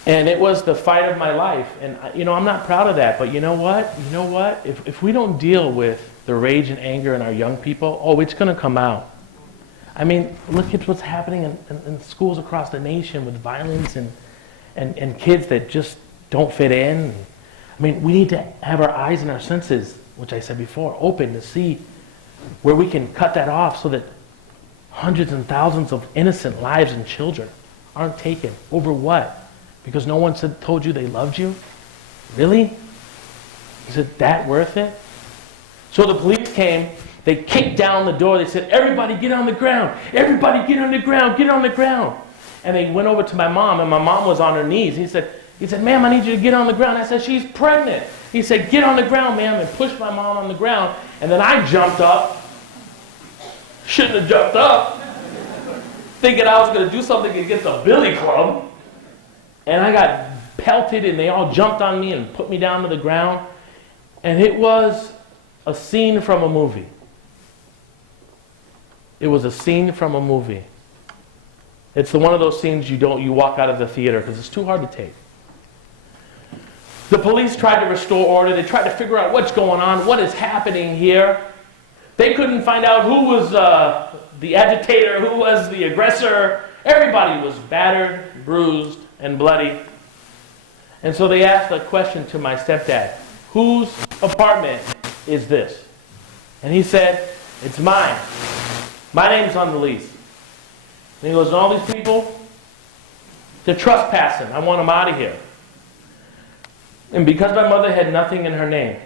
And it was the fight of my life. And I'm not proud of that, but you know what? If we don't deal with the rage and anger in our young people, it's going to come out. I mean, look at what's happening in schools across the nation with violence and kids that just don't fit in. I mean, we need to have our eyes and our senses, which I said before, open to see where we can cut that off so that hundreds and thousands of innocent lives and children aren't taken. Over what? Because no one told you they loved you? Really? Is it that worth it? So the police came, they kicked down the door, they said, everybody get on the ground, everybody get on the ground, get on the ground. And they went over to my mom, and my mom was on her knees. He said, ma'am, I need you to get on the ground. I said, she's pregnant. He said, get on the ground, ma'am, and pushed my mom on the ground. And then I jumped up. Shouldn't have jumped up. Thinking I was going to do something against a billy club. And I got pelted, and they all jumped on me and put me down to the ground. And it was a scene from a movie. It was a scene from a movie. It's one of those scenes you walk out of the theater because it's too hard to take. The police tried to restore order. They tried to figure out what's going on, what is happening here. They couldn't find out who was the agitator, who was the aggressor. Everybody was battered, bruised, and bloody. And so they asked a question to my stepdad. Whose apartment is this? And he said, it's mine. My name's on the lease. And he goes, and all these people, they're trespassing. I want them out of here. And because my mother had nothing in her name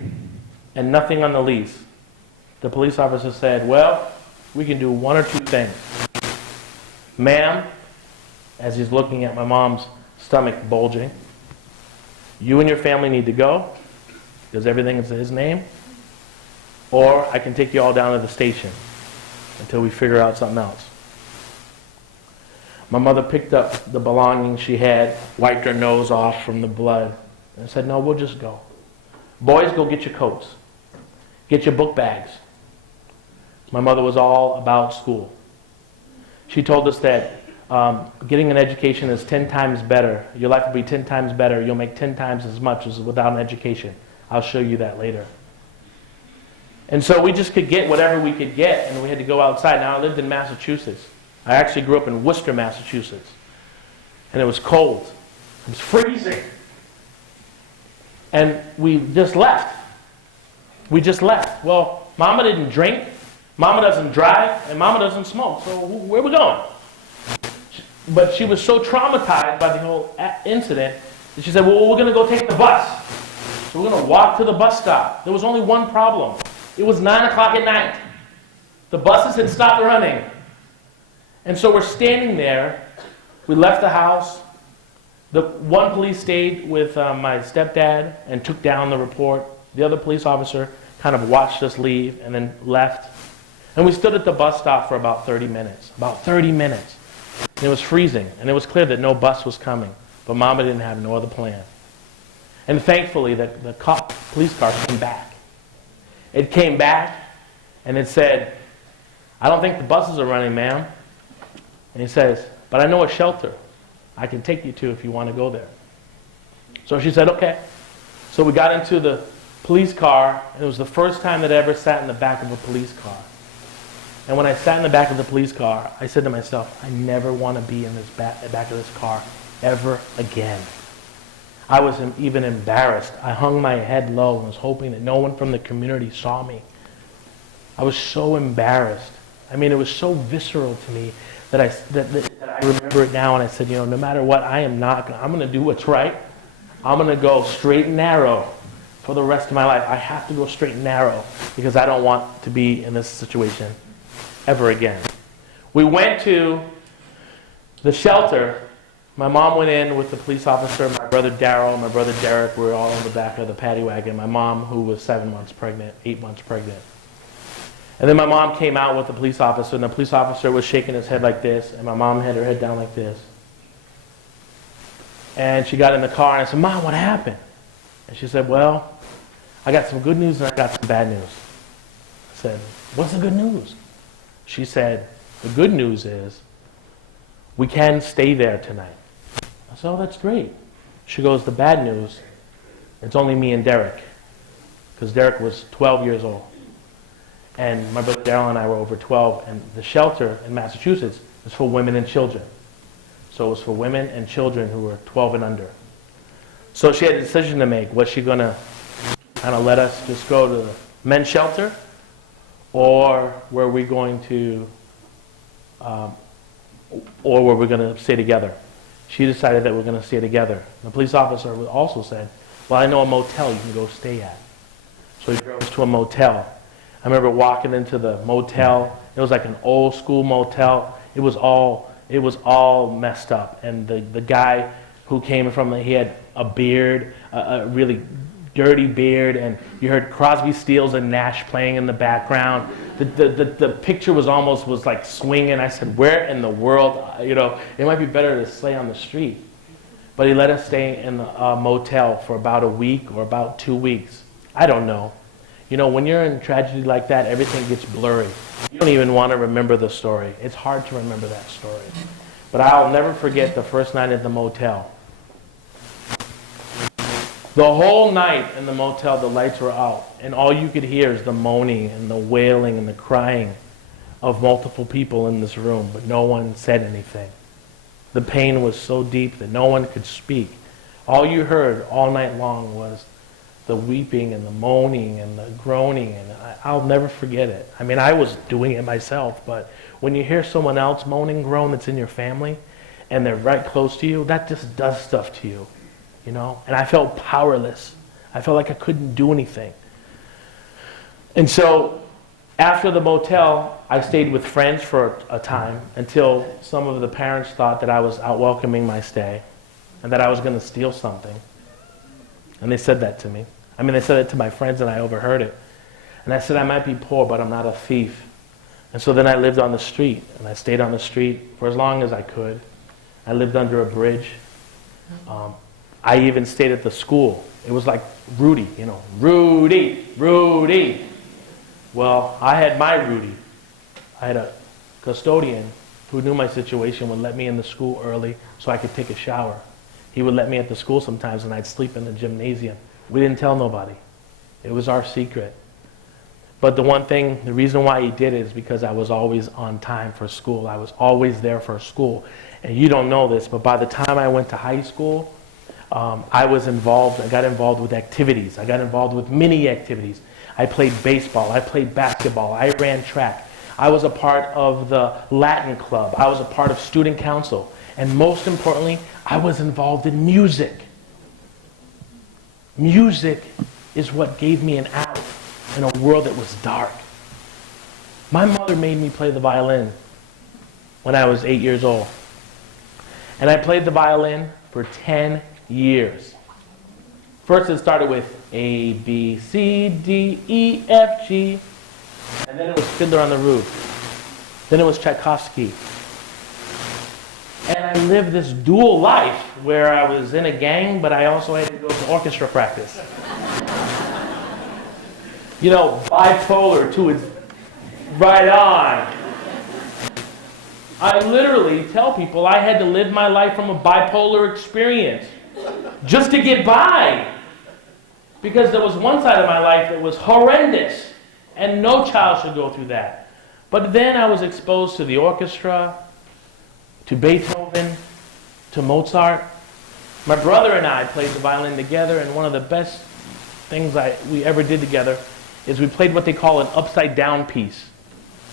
and nothing on the lease, the police officer said, well, we can do one or two things. Ma'am, as he's looking at my mom's stomach bulging, you and your family need to go because everything is in his name, or I can take you all down to the station until we figure out something else. My mother picked up the belongings she had, wiped her nose off from the blood, and said, no, we'll just go. Boys, go get your coats. Get your book bags. My mother was all about school. She told us that getting an education is 10 times better. Your life will be 10 times better. You'll make 10 times as much as without an education. I'll show you that later. And so we just could get whatever we could get, and we had to go outside. Now, I lived in Massachusetts. I actually grew up in Worcester, Massachusetts. And it was cold. It was freezing. And we just left. We just left. Well, Mama didn't drink, Mama doesn't drive, and Mama doesn't smoke. So where are we going? But she was so traumatized by the whole incident that she said, well, we're going to go take the bus. So we're going to walk to the bus stop. There was only one problem. It was 9 o'clock at night. The buses had stopped running. And so we're standing there. We left the house. The one police stayed with my stepdad and took down the report. The other police officer kind of watched us leave and then left. And we stood at the bus stop for about 30 minutes. About 30 minutes. And it was freezing. And it was clear that no bus was coming. But Mama didn't have no other plan. And thankfully, the police car came back. It came back and it said, I don't think the buses are running, ma'am. And he says, but I know a shelter I can take you to if you want to go there. So she said, okay. So we got into the police car, and it was the first time that I ever sat in the back of a police car. And when I sat in the back of the police car, I said to myself, I never want to be in this back of this car ever again. I was even embarrassed. I hung my head low and was hoping that no one from the community saw me. I was so embarrassed. I mean, it was so visceral to me that I remember it now, and I said, no matter what, I'm going to do what's right. I'm going to go straight and narrow for the rest of my life. I have to go straight and narrow because I don't want to be in this situation ever again. We went to the shelter. My mom went in with the police officer, my brother Daryl, my brother Derek. We were all in the back of the paddy wagon. My mom, who was 8 months pregnant. And then my mom came out with the police officer, and the police officer was shaking his head like this, and my mom had her head down like this. And she got in the car, and I said, Mom, what happened? And she said, well, I got some good news and I got some bad news. I said, what's the good news? She said, the good news is we can stay there tonight. I said, oh, that's great. She goes, the bad news, it's only me and Derek, because Derek was 12 years old. and my brother Daryl and I were over 12, and the shelter in Massachusetts was for women and children. So it was for women and children who were 12 and under. So she had a decision to make. Was she going to kind of let us just go to the men's shelter, or were we going to stay together? She decided that we're going to stay together. The police officer also said, well, I know a motel you can go stay at. So he drove us to a motel. I remember walking into the motel. It was like an old school motel. It was all messed up. And the guy who came from, he had a beard, a really dirty beard, and you heard Crosby, Stills, and Nash playing in the background. The picture was like swinging. I said, where in the world, it might be better to stay on the street. But he let us stay in a motel for about a week or about 2 weeks. I don't know. When you're in tragedy like that, everything gets blurry. You don't even want to remember the story. It's hard to remember that story. But I'll never forget the first night at the motel. The whole night in the motel, the lights were out, and all you could hear is the moaning and the wailing and the crying of multiple people in this room, but no one said anything. The pain was so deep that no one could speak. All you heard all night long was the weeping and the moaning and the groaning, and I'll never forget it. I mean, I was doing it myself, but when you hear someone else moaning, groan that's in your family, and they're right close to you, that just does stuff to you. And I felt powerless. I felt like I couldn't do anything. And so after the motel, I stayed with friends for a time until some of the parents thought that I was out welcoming my stay and that I was going to steal something. And they said that to me. They said it to my friends, and I overheard it. And I said, I might be poor, but I'm not a thief. And so then I lived on the street, and I stayed on the street for as long as I could. I lived under a bridge. I even stayed at the school. It was like Rudy, Rudy. Well, I had my Rudy. I had a custodian who knew my situation, would let me in the school early so I could take a shower. He would let me at the school sometimes, and I'd sleep in the gymnasium. We didn't tell nobody. It was our secret. But the reason why he did it is because I was always on time for school. I was always there for school. And you don't know this, but by the time I went to high school, I got involved with activities. I got involved with many activities. I played baseball. I played basketball. I ran track. I was a part of the Latin club. I was a part of student council. And most importantly, I was involved in music. Music is what gave me an out in a world that was dark. My mother made me play the violin when I was 8 years old. And I played the violin for 10 years. First it started with A, B, C, D, E, F, G. And then it was Fiddler on the Roof. Then it was Tchaikovsky. And I lived this dual life where I was in a gang, but I also had to go to orchestra practice. Bipolar to its right on. I literally tell people I had to live my life from a bipolar experience just to get by. Because there was one side of my life that was horrendous, and no child should go through that. But then I was exposed to the orchestra, to Beethoven, to Mozart. My brother and I played the violin together, and one of the best things we ever did together is we played what they call an upside down piece.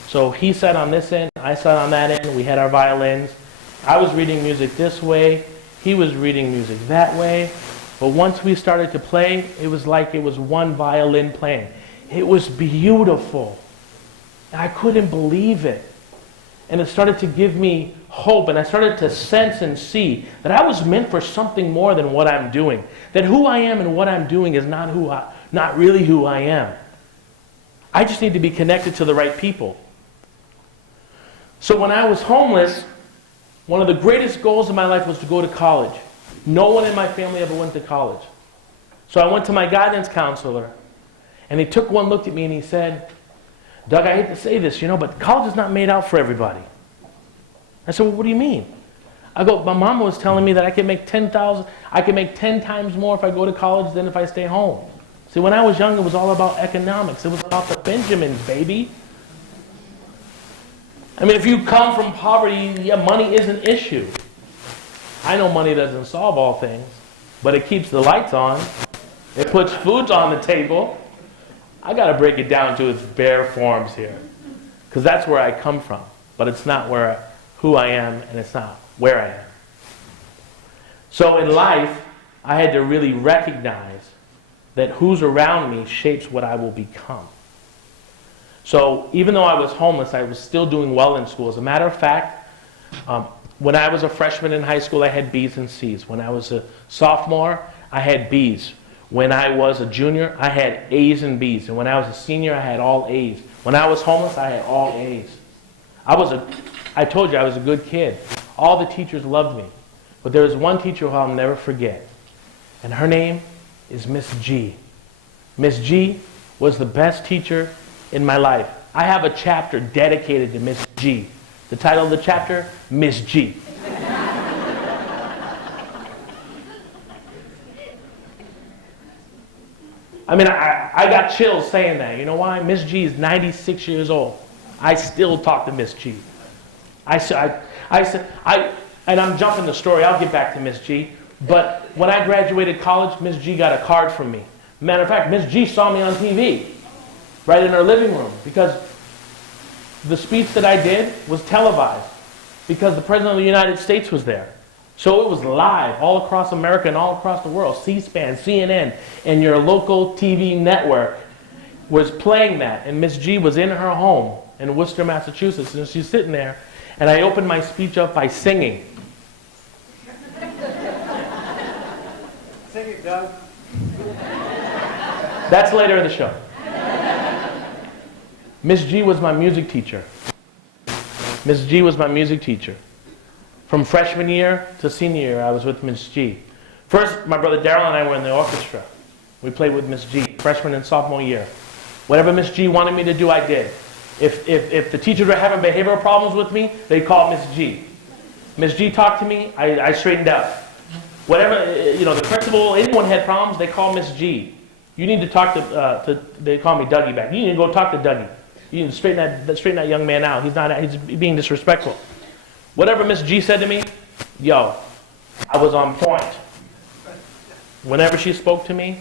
So he sat on this end, I sat on that end, we had our violins. I was reading music this way, he was reading music that way. But once we started to play, it was like it was one violin playing. It was beautiful. I couldn't believe it. And it started to give me hope, and I started to sense and see that I was meant for something more than what I'm doing. That who I am and what I'm doing is not really who I am. I just need to be connected to the right people. So when I was homeless, one of the greatest goals of my life was to go to college. No one in my family ever went to college. So I went to my guidance counselor, and he took one look at me and he said, Doug, I hate to say this, but college is not made out for everybody. I said, well, what do you mean? I go, my mama was telling me that I could make 10 times more if I go to college than if I stay home. See, when I was young, it was all about economics. It was about the Benjamins, baby. I mean, if you come from poverty, yeah, money is an issue. I know money doesn't solve all things, but it keeps the lights on. It puts food on the table. I got to break it down to its bare forms here, because that's where I come from, but it's not who I am, and it's not where I am. So in life, I had to really recognize that who's around me shapes what I will become. So even though I was homeless, I was still doing well in school. As a matter of fact, when I was a freshman in high school, I had B's and C's. When I was a sophomore, I had B's. When I was a junior, I had A's and B's. And when I was a senior, I had all A's. When I was homeless, I had all A's. I told you I was a good kid. All the teachers loved me. But there was one teacher who I'll never forget. And her name is Miss G. Miss G was the best teacher in my life. I have a chapter dedicated to Miss G. The title of the chapter, Miss G. I mean, I got chills saying that. You know why? Miss G is 96 years old. I still talk to Miss G. And I'm jumping the story. I'll get back to Miss G. But when I graduated college, Miss G got a card from me. Matter of fact, Miss G saw me on TV, right in her living room, because the speech that I did was televised, because the President of the United States was there. So it was live all across America and all across the world. C-SPAN, CNN, and your local TV network was playing that. And Miss G was in her home in Worcester, Massachusetts, and she's sitting there, and I opened my speech up by singing. Sing it, Doug. That's later in the show. Miss G was my music teacher. Miss G was my music teacher. From freshman year to senior year, I was with Miss G. First, my brother Daryl and I were in the orchestra. We played with Miss G, freshman and sophomore year. Whatever Miss G wanted me to do, I did. If the teachers were having behavioral problems with me, they called Miss G. Miss G talked to me, I straightened out. Whatever, the principal, anyone had problems, they called Miss G. You need to talk to they call me Dougie back. You need to go talk to Dougie. You need to straighten that young man out. He's being disrespectful. Whatever Miss G said to me, I was on point. Whenever she spoke to me,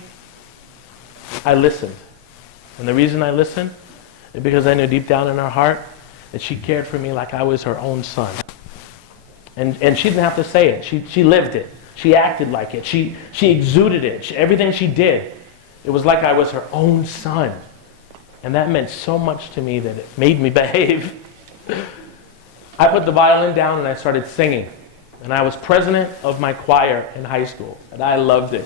I listened. And the reason I listened is because I knew deep down in her heart that she cared for me like I was her own son. And she didn't have to say it. She lived it. She acted like it. She exuded it. Everything she did, it was like I was her own son. And that meant so much to me that it made me behave. I put the violin down and I started singing. And I was president of my choir in high school. And I loved it.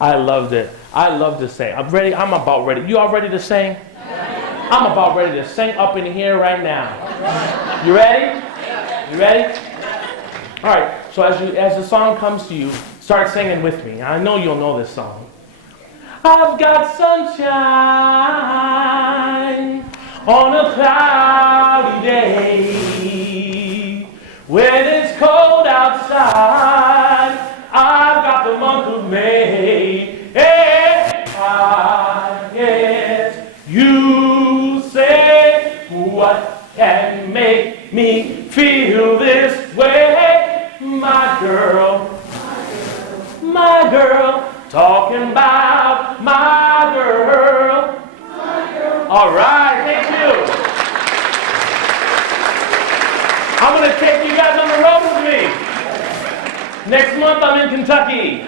I loved it. I love to sing. I'm ready. I'm about ready. You all ready to sing? I'm about ready to sing up in here right now. You ready? You ready? All right. So as the song comes to you, start singing with me. I know you'll know this song. I've got sunshine on a cloudy day. When it's cold outside, I've got the month of May. Hey, yes, you say, what can make me feel this way? My girl, talking about my girl. All right, thank you. I'm going to take you guys on the road with me. Next month I'm in Kentucky.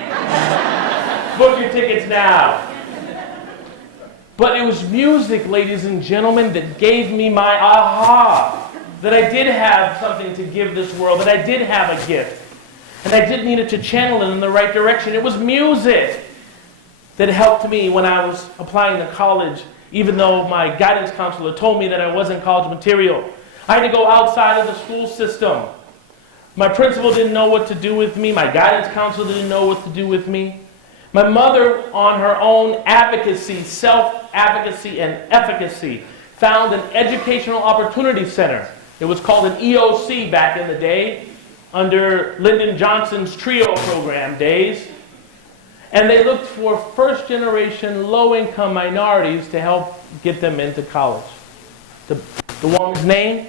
Book your tickets now. But it was music, ladies and gentlemen, that gave me my aha. That I did have something to give this world. That I did have a gift. And I did need it to channel it in the right direction. It was music that helped me when I was applying to college, even though my guidance counselor told me that I wasn't college material. I had to go outside of the school system. My principal didn't know what to do with me. My guidance counselor didn't know what to do with me. My mother, on her own advocacy, self-advocacy and efficacy, found an educational opportunity center. It was called an EOC back in the day, under Lyndon Johnson's TRIO program days. And they looked for first-generation, low-income minorities to help get them into college. The woman's name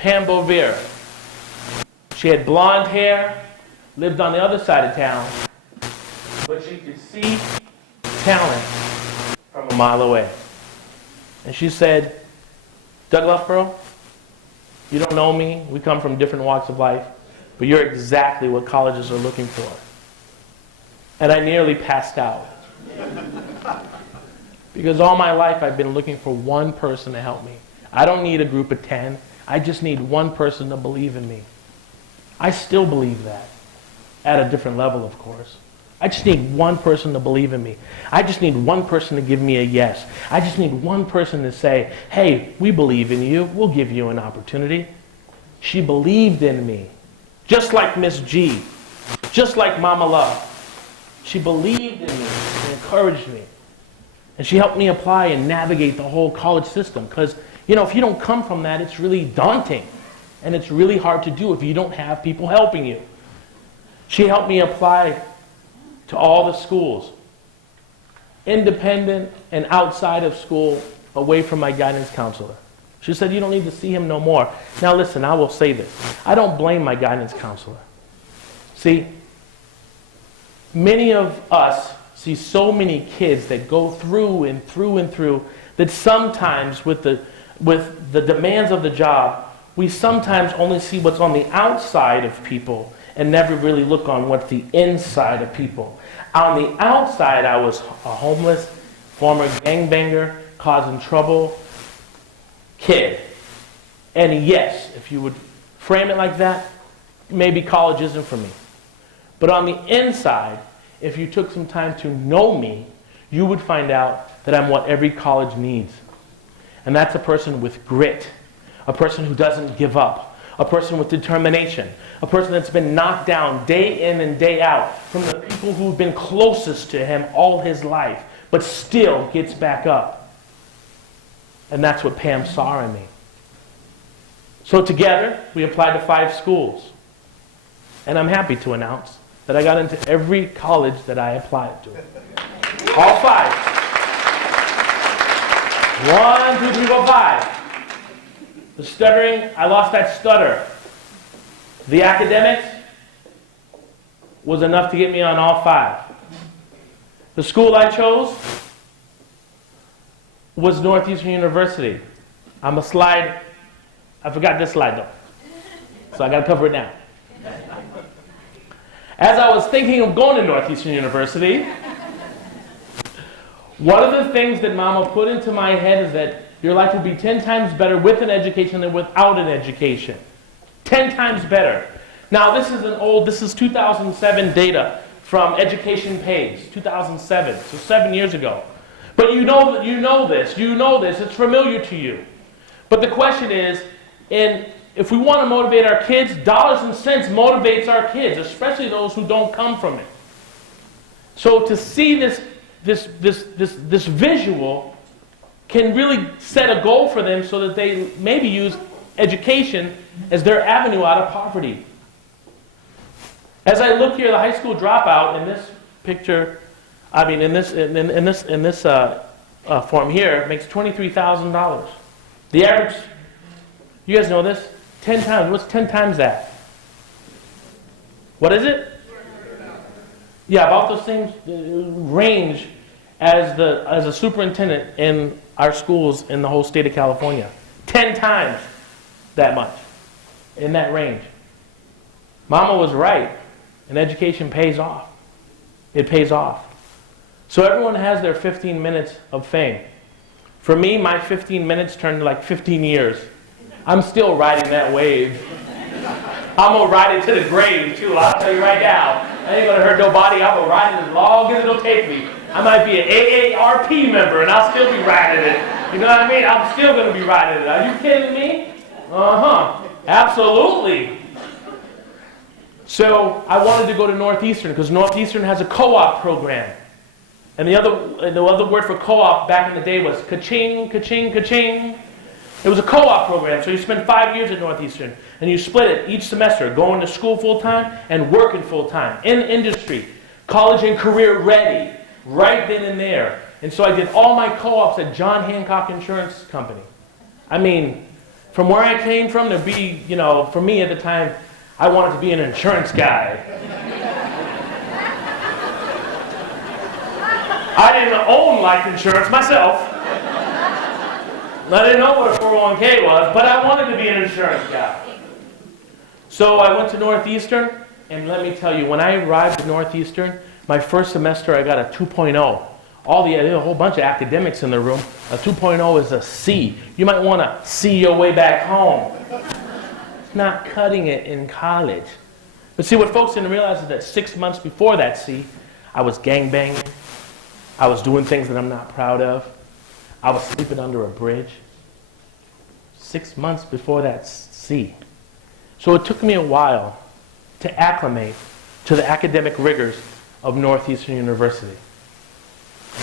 Pam Bovere. She had blonde hair, lived on the other side of town, but she could see talent from a mile away. And she said, Doug Luffborough, you don't know me, we come from different walks of life, but you're exactly what colleges are looking for. And I nearly passed out. Because all my life I've been looking for one person to help me. I don't need a group of 10. I just need one person to believe in me. I still believe that. At a different level, of course. I just need one person to believe in me. I just need one person to give me a yes. I just need one person to say, hey, we believe in you. We'll give you an opportunity. She believed in me. Just like Miss G. Just like Mama Love. She believed in me and encouraged me. And she helped me apply and navigate the whole college system. Because, you know, if you don't come from that, it's really daunting. And it's really hard to do if you don't have people helping you. She helped me apply to all the schools, independent and outside of school, away from my guidance counselor. She said, you don't need to see him no more. Now listen, I will say this. I don't blame my guidance counselor. See, many of us see so many kids that go through and through and through that sometimes with the demands of the job, we sometimes only see what's on the outside of people and never really look on what's the inside of people. On the outside, I was a homeless, former gangbanger, causing trouble kid. And yes, if you would frame it like that, maybe college isn't for me. But on the inside, if you took some time to know me, you would find out that I'm what every college needs. And that's a person with grit, a person who doesn't give up, a person with determination, a person that's been knocked down day in and day out from the people who've been closest to him all his life, but still gets back up. And that's what Pam saw in me. So together, we applied to 5 schools. And I'm happy to announce that I got into every college that I applied to. All 5. 1, 2, 3, 4, 5. The stuttering, I lost that stutter. The academics was enough to get me on all 5. The school I chose was Northeastern University. I forgot this slide though, so I got to cover it now. As I was thinking of going to Northeastern University, one of the things that Mama put into my head is that your life will be 10 times better with an education than without an education. 10 times better. Now this is 2007 data from Education Pays, 2007, so 7 years ago. But you know this, it's familiar to you. But the question is, if we want to motivate our kids, dollars and cents motivates our kids, especially those who don't come from it. So to see this visual can really set a goal for them so that they maybe use education as their avenue out of poverty. As I look here, the high school dropout in this picture, in this form here, makes $23,000. The average, you guys know this? 10 times. What's 10 times that? What is it? Yeah, about the same range as a superintendent in our schools in the whole state of California. 10 times that much in that range. Mama was right. And education pays off. It pays off. So everyone has their 15 minutes of fame. For me, my 15 minutes turned to like 15 years. I'm still riding that wave. I'm going to ride it to the grave, too. I'll tell you right now. I ain't going to hurt nobody. I'm going to ride it as long as it'll take me. I might be an AARP member, and I'll still be riding it. You know what I mean? I'm still going to be riding it. Are you kidding me? Uh-huh. Absolutely. So I wanted to go to Northeastern because Northeastern has a co-op program. And the other word for co-op back in the day was ka-ching, ka-ching, ka-ching. It was a co-op program, so you spend 5 years at Northeastern, and you split it each semester, going to school full-time and working full-time in industry, college and career ready, right then and there. And so I did all my co-ops at John Hancock Insurance Company. I mean, From where I came from, to be, for me at the time, I wanted to be an insurance guy. I didn't own life insurance myself. I didn't know what a 401k was, but I wanted to be an insurance guy. So I went to Northeastern, and let me tell you, when I arrived at Northeastern, my first semester I got a 2.0. There's a whole bunch of academics in the room. A 2.0 is a C. You might want to see your way back home. It's not cutting it in college. But see, what folks didn't realize is that 6 months before that C, I was gangbanging. I was doing things that I'm not proud of. I was sleeping under a bridge. 6 months before that C. So it took me a while to acclimate to the academic rigors of Northeastern University.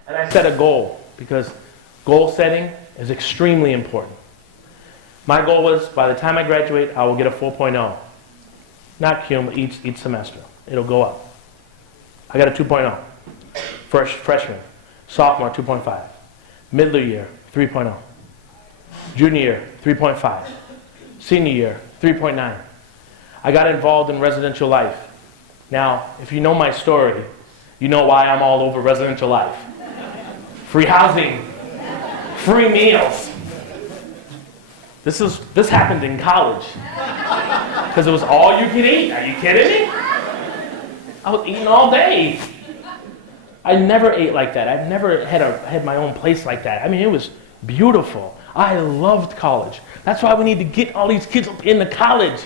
And I set a goal, because goal setting is extremely important. My goal was, by the time I graduate, I will get a 4.0. Not cum, each semester. It'll go up. I got a 2.0. Freshman. Sophomore, 2.5. Middle year, 3.0. Junior year, 3.5. Senior year, 3.9. I got involved in residential life. Now, if you know my story, you know why I'm all over residential life. Free housing, free meals. This happened in college. Because it was all you could eat. Are you kidding me? I was eating all day. I never ate like that. I've never had my own place like that. I mean, it was beautiful. I loved college. That's why we need to get all these kids into college,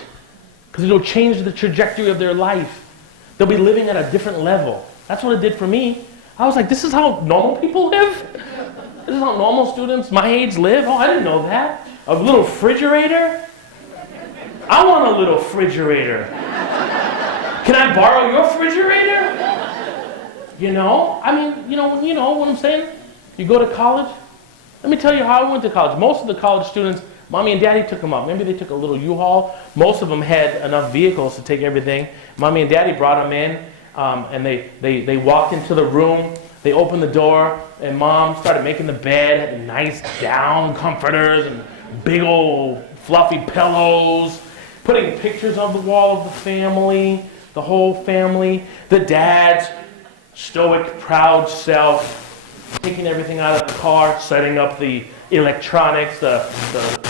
because it'll change the trajectory of their life. They'll be living at a different level. That's what it did for me. I was like, this is how normal people live? This is how normal students my age live? Oh, I didn't know that. A little refrigerator? I want a little refrigerator. Can I borrow your refrigerator? You know what I'm saying? You go to college. Let me tell you how I went to college. Most of the college students, mommy and daddy took them up. Maybe they took a little U-Haul. Most of them had enough vehicles to take everything. Mommy and daddy brought them in, and they walked into the room. They opened the door, and mom started making the bed, had the nice down comforters and big old fluffy pillows, putting pictures on the wall of the family, the whole family, the dad's stoic, proud self, taking everything out of the car, setting up the electronics, the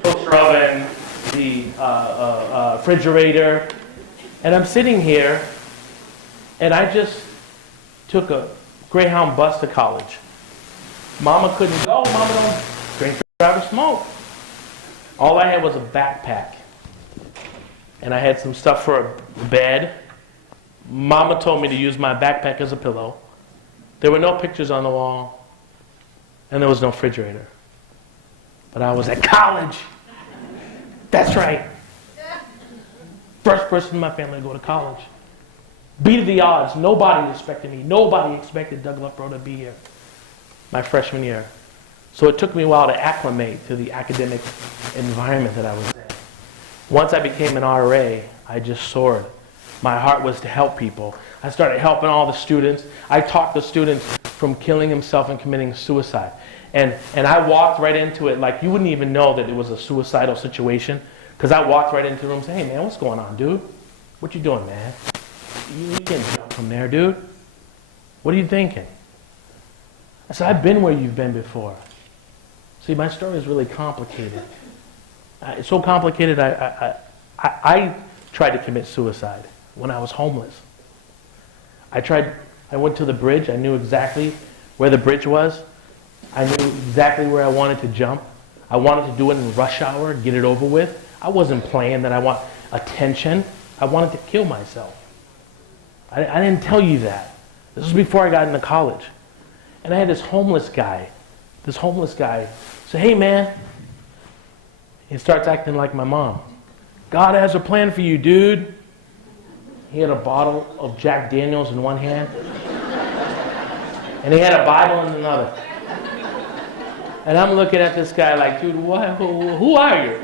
toaster oven, the refrigerator. And I'm sitting here, and I just took a Greyhound bus to college. Mama couldn't go. Mama don't drink, drive, or smoke. All I had was a backpack. And I had some stuff for a bed. Mama told me to use my backpack as a pillow. There were no pictures on the wall. And there was no refrigerator. But I was at college. That's right. First person in my family to go to college. Beat the odds. Nobody expected me. Nobody expected Doug Luffborough to be here my freshman year. So it took me a while to acclimate to the academic environment that I was in. Once I became an RA, I just soared. My heart was to help people. I started helping all the students. I talked the students from killing himself and committing suicide. And I walked right into it like you wouldn't even know that it was a suicidal situation, because I walked right into the room and said, hey man, what's going on, dude? What you doing, man? You can't jump from there, dude. What are you thinking? I said, I've been where you've been before. See, my story is really complicated. It's so complicated, I tried to commit suicide when I was homeless. I went to the bridge. I knew exactly where the bridge was. I knew exactly where I wanted to jump. I wanted to do it in rush hour, get it over with. I wasn't playing that I want attention. I wanted to kill myself. I didn't tell you that. This was before I got into college. And I had this homeless guy say, hey man, he starts acting like my mom. God has a plan for you, dude. He had a bottle of Jack Daniels in one hand, and he had a Bible in another. And I'm looking at this guy like, dude, who are you?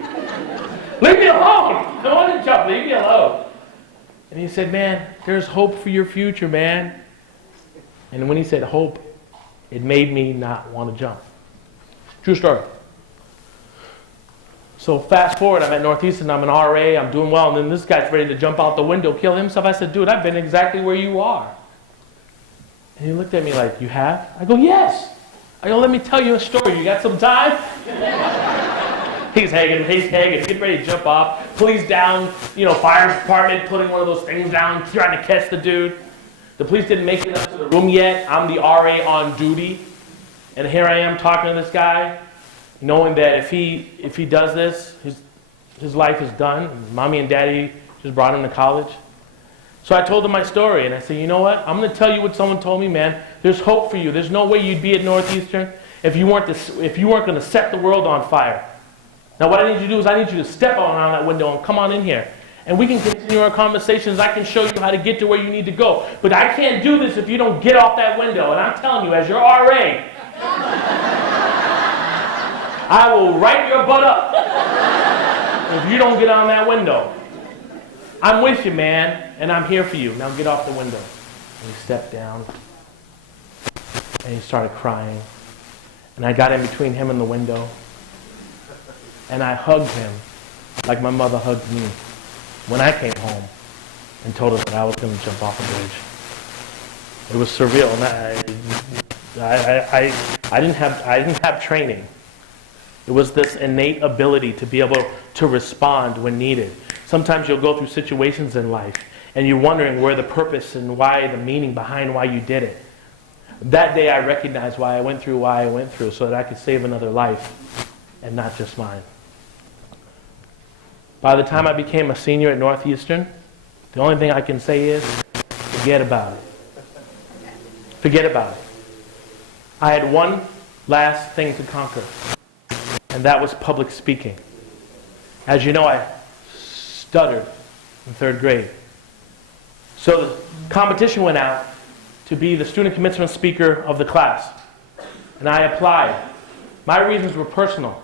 Leave me alone. Don't want to jump. Leave me alone. And he said, man, there's hope for your future, man. And when he said hope, it made me not want to jump. True story. So fast forward, I'm at Northeastern, I'm an RA, I'm doing well, and then this guy's ready to jump out the window, kill himself. I said, dude, I've been exactly where you are. And he looked at me like, you have? I go, yes. I go, let me tell you a story. You got some time? He's hanging, getting ready to jump off. Police down, fire department putting one of those things down, trying to catch the dude. The police didn't make it up to the room yet. I'm the RA on duty. And here I am talking to this guy, knowing that if he does this, his life is done. Mommy and Daddy just brought him to college. So I told him my story, and I said, you know what? I'm going to tell you what someone told me, man. There's hope for you. There's no way you'd be at Northeastern if you weren't going to set the world on fire. Now what I need you to do is I need you to step out on that window and come on in here. And we can continue our conversations. I can show you how to get to where you need to go. But I can't do this if you don't get off that window. And I'm telling you, as your RA, I will write your butt up if you don't get on that window. I'm with you, man, and I'm here for you. Now get off the window. And he stepped down, and he started crying. And I got in between him and the window, and I hugged him like my mother hugged me when I came home and told us that I was going to jump off a bridge. It was surreal, and I didn't have training. It was this innate ability to be able to respond when needed. Sometimes you'll go through situations in life and you're wondering where the purpose and why, the meaning behind why you did it. That day I recognized why I went through so that I could save another life and not just mine. By the time I became a senior at Northeastern, the only thing I can say is, forget about it. Forget about it. I had one last thing to conquer, and that was public speaking. As you know, I stuttered in 3rd grade. So the competition went out to be the student commencement speaker of the class. And I applied. My reasons were personal.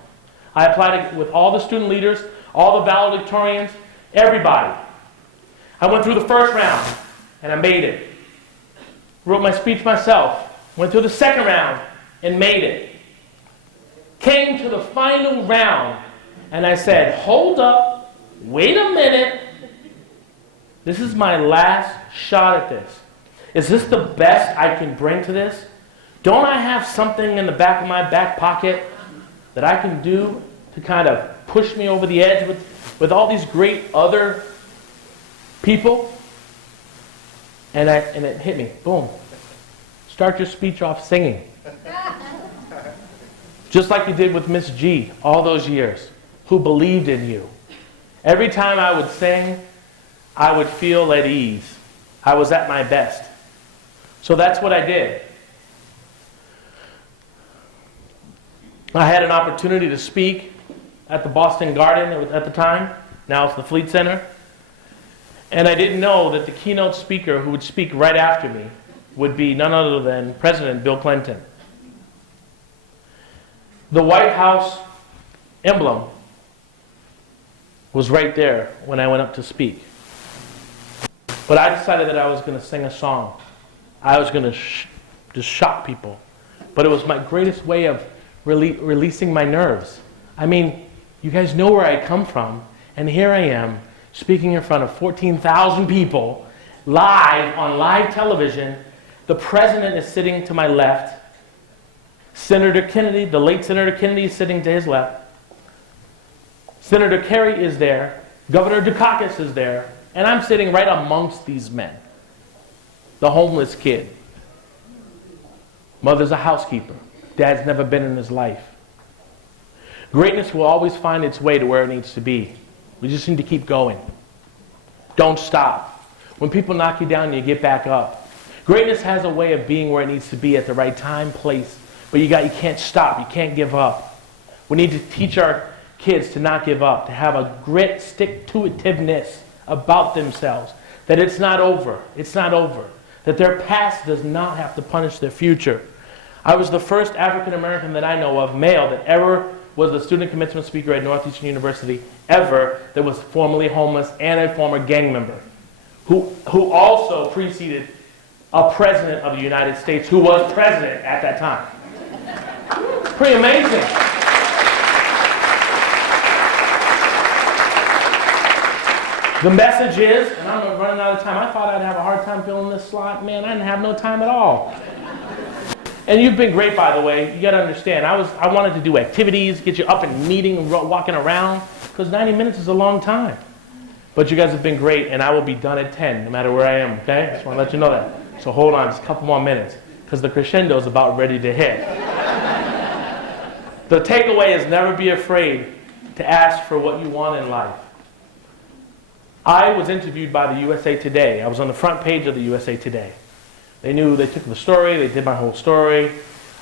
I applied with all the student leaders, all the valedictorians, everybody. I went through the first round, and I made it. Wrote my speech myself. Went through the second round, and made it. Came to the final round, and I said, hold up, wait a minute. This is my last shot at this. Is this the best I can bring to this? Don't I have something in the back of my back pocket that I can do to kind of push me over the edge with all these great other people? And it hit me, boom. Start your speech off singing. Just like you did with Miss G all those years, who believed in you. Every time I would sing, I would feel at ease. I was at my best. So that's what I did. I had an opportunity to speak at the Boston Garden at the time. Now it's the Fleet Center. And I didn't know that the keynote speaker who would speak right after me would be none other than President Bill Clinton. The White House emblem was right there when I went up to speak. But I decided that I was going to sing a song. I was going to just shock people. But it was my greatest way of releasing my nerves. I mean, you guys know where I come from, and here I am speaking in front of 14,000 people, live on live television. The president is sitting to my left. Senator Kennedy, the late Senator Kennedy, is sitting to his left. Senator Kerry is there. Governor Dukakis is there. And I'm sitting right amongst these men. The homeless kid. Mother's a housekeeper. Dad's never been in his life. Greatness will always find its way to where it needs to be. We just need to keep going. Don't stop. When people knock you down, you get back up. Greatness has a way of being where it needs to be at the right time, place. But you can't stop. You can't give up. We need to teach our kids to not give up, to have a grit, stick-to-itiveness about themselves. That it's not over. It's not over. That their past does not have to punish their future. I was the first African American that I know of, male, that ever was the student commencement speaker at Northeastern University, ever, that was formerly homeless and a former gang member, who also preceded a president of the United States who was president at that time. Pretty amazing. The message is, and I'm running out of time. I thought I'd have a hard time filling this slot. Man, I didn't have no time at all. And you've been great, by the way. You got to understand, I wanted to do activities, get you up and meeting and walking around, because 90 minutes is a long time. But you guys have been great, and I will be done at 10, no matter where I am, okay? Just want to let you know that. So hold on, just a couple more minutes, because the crescendo is about ready to hit. The takeaway is never be afraid to ask for what you want in life. I was interviewed by the USA Today. I was on the front page of the USA Today. They took the story, they did my whole story.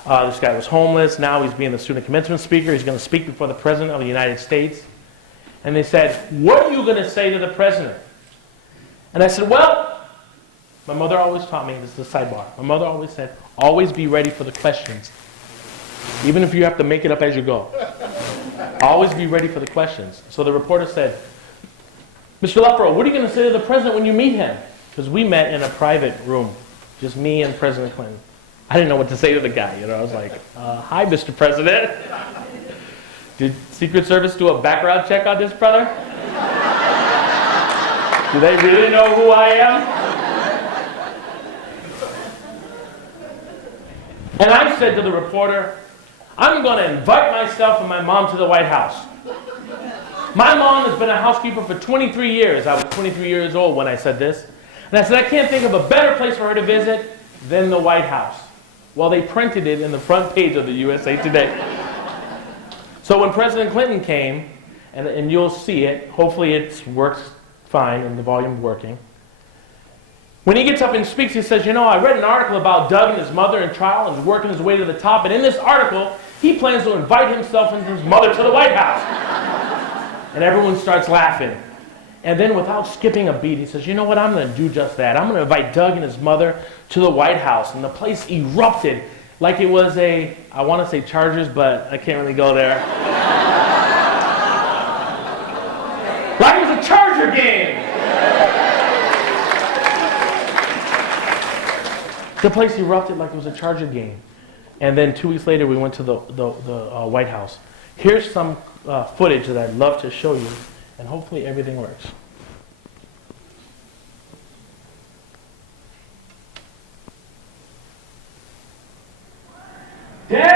This guy was homeless, now he's being the student commencement speaker. He's going to speak before the President of the United States. And they said, what are you going to say to the President? And I said, well, my mother always taught me, this is a sidebar, my mother always said, always be ready for the questions. Even if you have to make it up as you go. Always be ready for the questions. So the reporter said, Mr. Luffborough, what are you going to say to the President when you meet him? Because we met in a private room. Just me and President Clinton. I didn't know what to say to the guy. I was like, hi, Mr. President. Did Secret Service do a background check on this brother? Do they really know who I am? And I said to the reporter, I'm going to invite myself and my mom to the White House. My mom has been a housekeeper for 23 years. I was 23 years old when I said this. And I said, I can't think of a better place for her to visit than the White House. Well, they printed it in the front page of the USA Today. So when President Clinton came, and you'll see it, hopefully it works fine and the volume's working. When he gets up and speaks, he says, I read an article about Doug and his mother in trial and he's working his way to the top. And in this article, he plans to invite himself and his mother to the White House. And everyone starts laughing. And then without skipping a beat, he says, you know what, I'm going to do just that. I'm going to invite Doug and his mother to the White House. And the place erupted like it was I want to say Chargers, but I can't really go there. Like it was a Charger game. The place erupted like it was a Charger game. And then 2 weeks later, we went to the White House. Here's some footage that I'd love to show you. And hopefully everything works. Daylight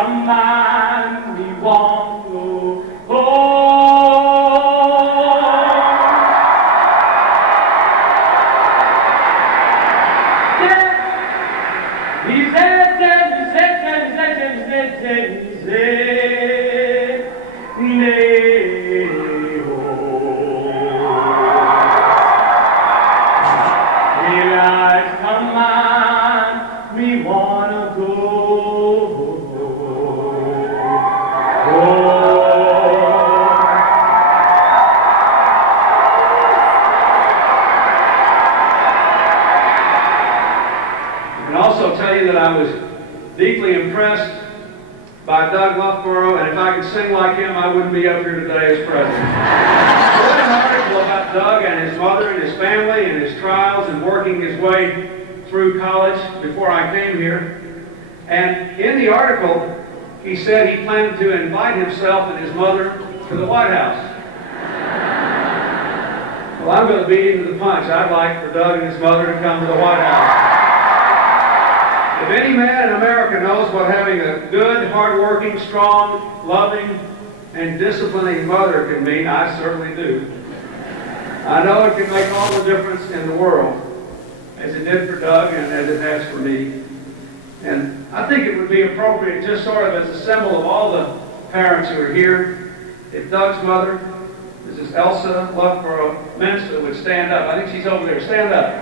come and we won't go home. I was deeply impressed by Doug Luffborough, and if I could sing like him, I wouldn't be up here today as president. I read an article about Doug and his mother and his family and his trials and working his way through college before I came here. And in the article, he said he planned to invite himself and his mother to the White House. Well, I'm going to beat him to the punch. I'd like for Doug and his mother to come to the White House. If any man in America knows what having a good, hard-working, strong, loving, and disciplining mother can mean, I certainly do. I know it can make all the difference in the world, as it did for Doug and as it has for me. And I think it would be appropriate, just sort of as a symbol of all the parents who are here, if Doug's mother, Mrs. Elsa Luffborough Minster, would stand up. I think she's over there. Stand up.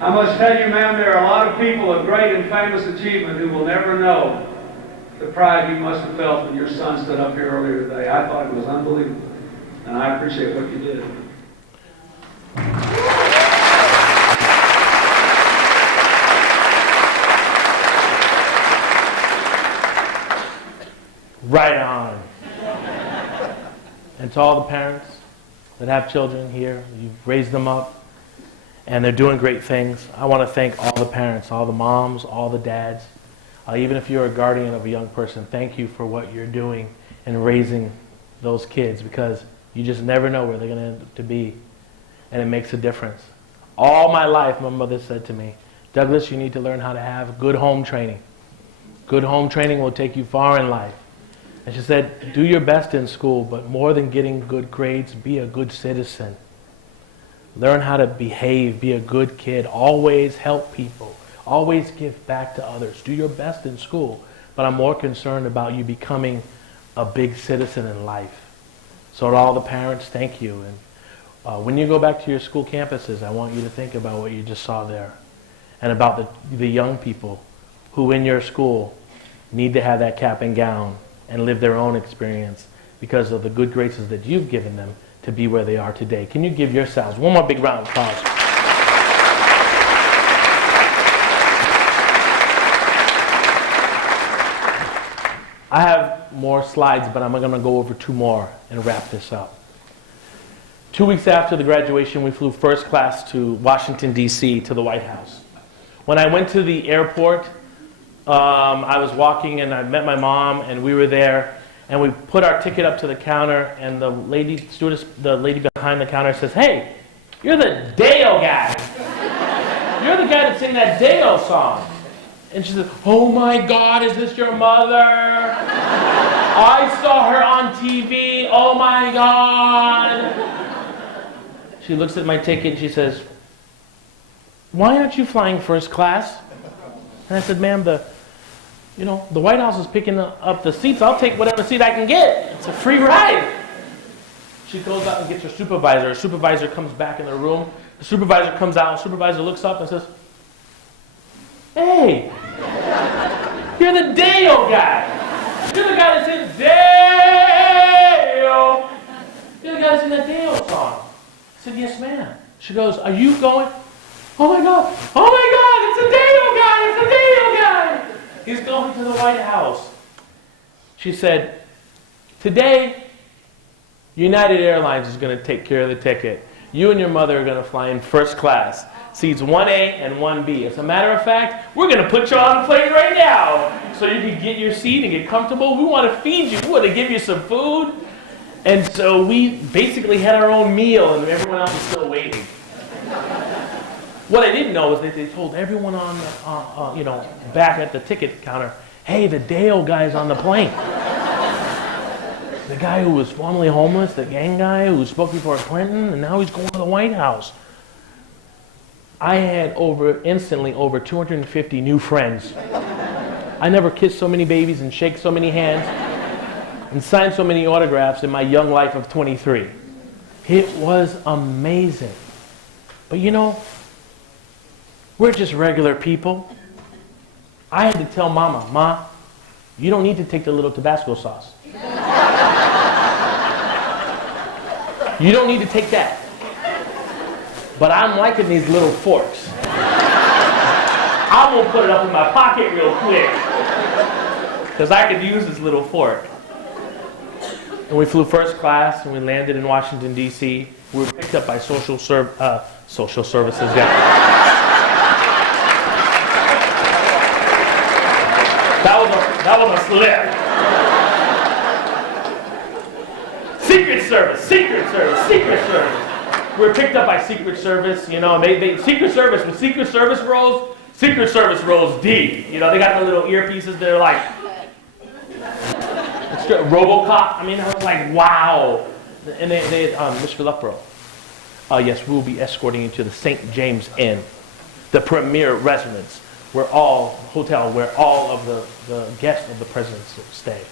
I'm must tell you, ma'am, there are a lot of people of great and famous achievement who will never know the pride you must have felt when your son stood up here earlier today. I thought it was unbelievable, and I appreciate what you did. Right on. And to all the parents that have children here, you've raised them up, and they're doing great things. I want to thank all the parents, all the moms, all the dads. Even if you're a guardian of a young person, thank you for what you're doing in raising those kids, because you just never know where they're going to end up to be, and it makes a difference. All my life, my mother said to me, Douglas, you need to learn how to have good home training. Good home training will take you far in life. And she said, do your best in school, but more than getting good grades, be a good citizen. Learn how to behave, be a good kid, always help people, always give back to others. Do your best in school, but I'm more concerned about you becoming a big citizen in life. So to all the parents, thank you. And when you go back to your school campuses, I want you to think about what you just saw there, and about the young people who in your school need to have that cap and gown and live their own experience because of the good graces that you've given them to be where they are today. Can you give yourselves one more big round of applause? I have more slides, but I'm going to go over 2 more and wrap this up. 2 weeks after the graduation, we flew first class to Washington, D.C., to the White House. When I went to the airport, I was walking and I met my mom, and we were there, and we put our ticket up to the counter, and the lady behind the counter says, "Hey, you're the Dale guy. You're the guy that sang that Dale song." And she says, "Oh my God, is this your mother? I saw her on TV, oh my God." She looks at my ticket and she says, "Why aren't you flying first class?" And I said, "Ma'am, the White House is picking up the seats. I'll take whatever seat I can get. It's a free ride." She goes out and gets her supervisor. Her supervisor comes back in the room. The supervisor comes out. The supervisor looks up and says, "Hey, you're the Dale guy. You're the guy that said Dale. You're the guy that sang that Dale song." I said, "Yes, ma'am." She goes, "Are you going?" "Oh my God, it's a Dale guy, it's a Dale guy. He's going to the White House." She said, "Today, United Airlines is going to take care of the ticket. You and your mother are going to fly in first class, seats 1A and 1B. As a matter of fact, we're going to put you on the plane right now so you can get your seat and get comfortable. We want to feed you. We want to give you some food." And so we basically had our own meal, and everyone else was still waiting. What I didn't know is that they told everyone on, back at the ticket counter, "Hey, the Dale guy's on the plane." The guy who was formerly homeless, the gang guy who spoke before Clinton, and now he's going to the White House. I had instantly over 250 new friends. I never kissed so many babies and shake so many hands and signed so many autographs in my young life of 23. It was amazing. But we're just regular people. I had to tell Mama, "Ma, you don't need to take the little Tabasco sauce. You don't need to take that. But I'm liking these little forks. I will put it up in my pocket real quick, because I could use this little fork." And we flew first class, and we landed in Washington, D.C. We were picked up by social services, yeah. That was a slip. Secret Service. We were picked up by Secret Service. Secret Service, when Secret Service rolls deep. They got the little earpieces. They're like, RoboCop. I was like, wow. And they Mr. Luffborough. Yes, we will be escorting you to the St. James Inn, the premier residence, where all of the guests of the president stay.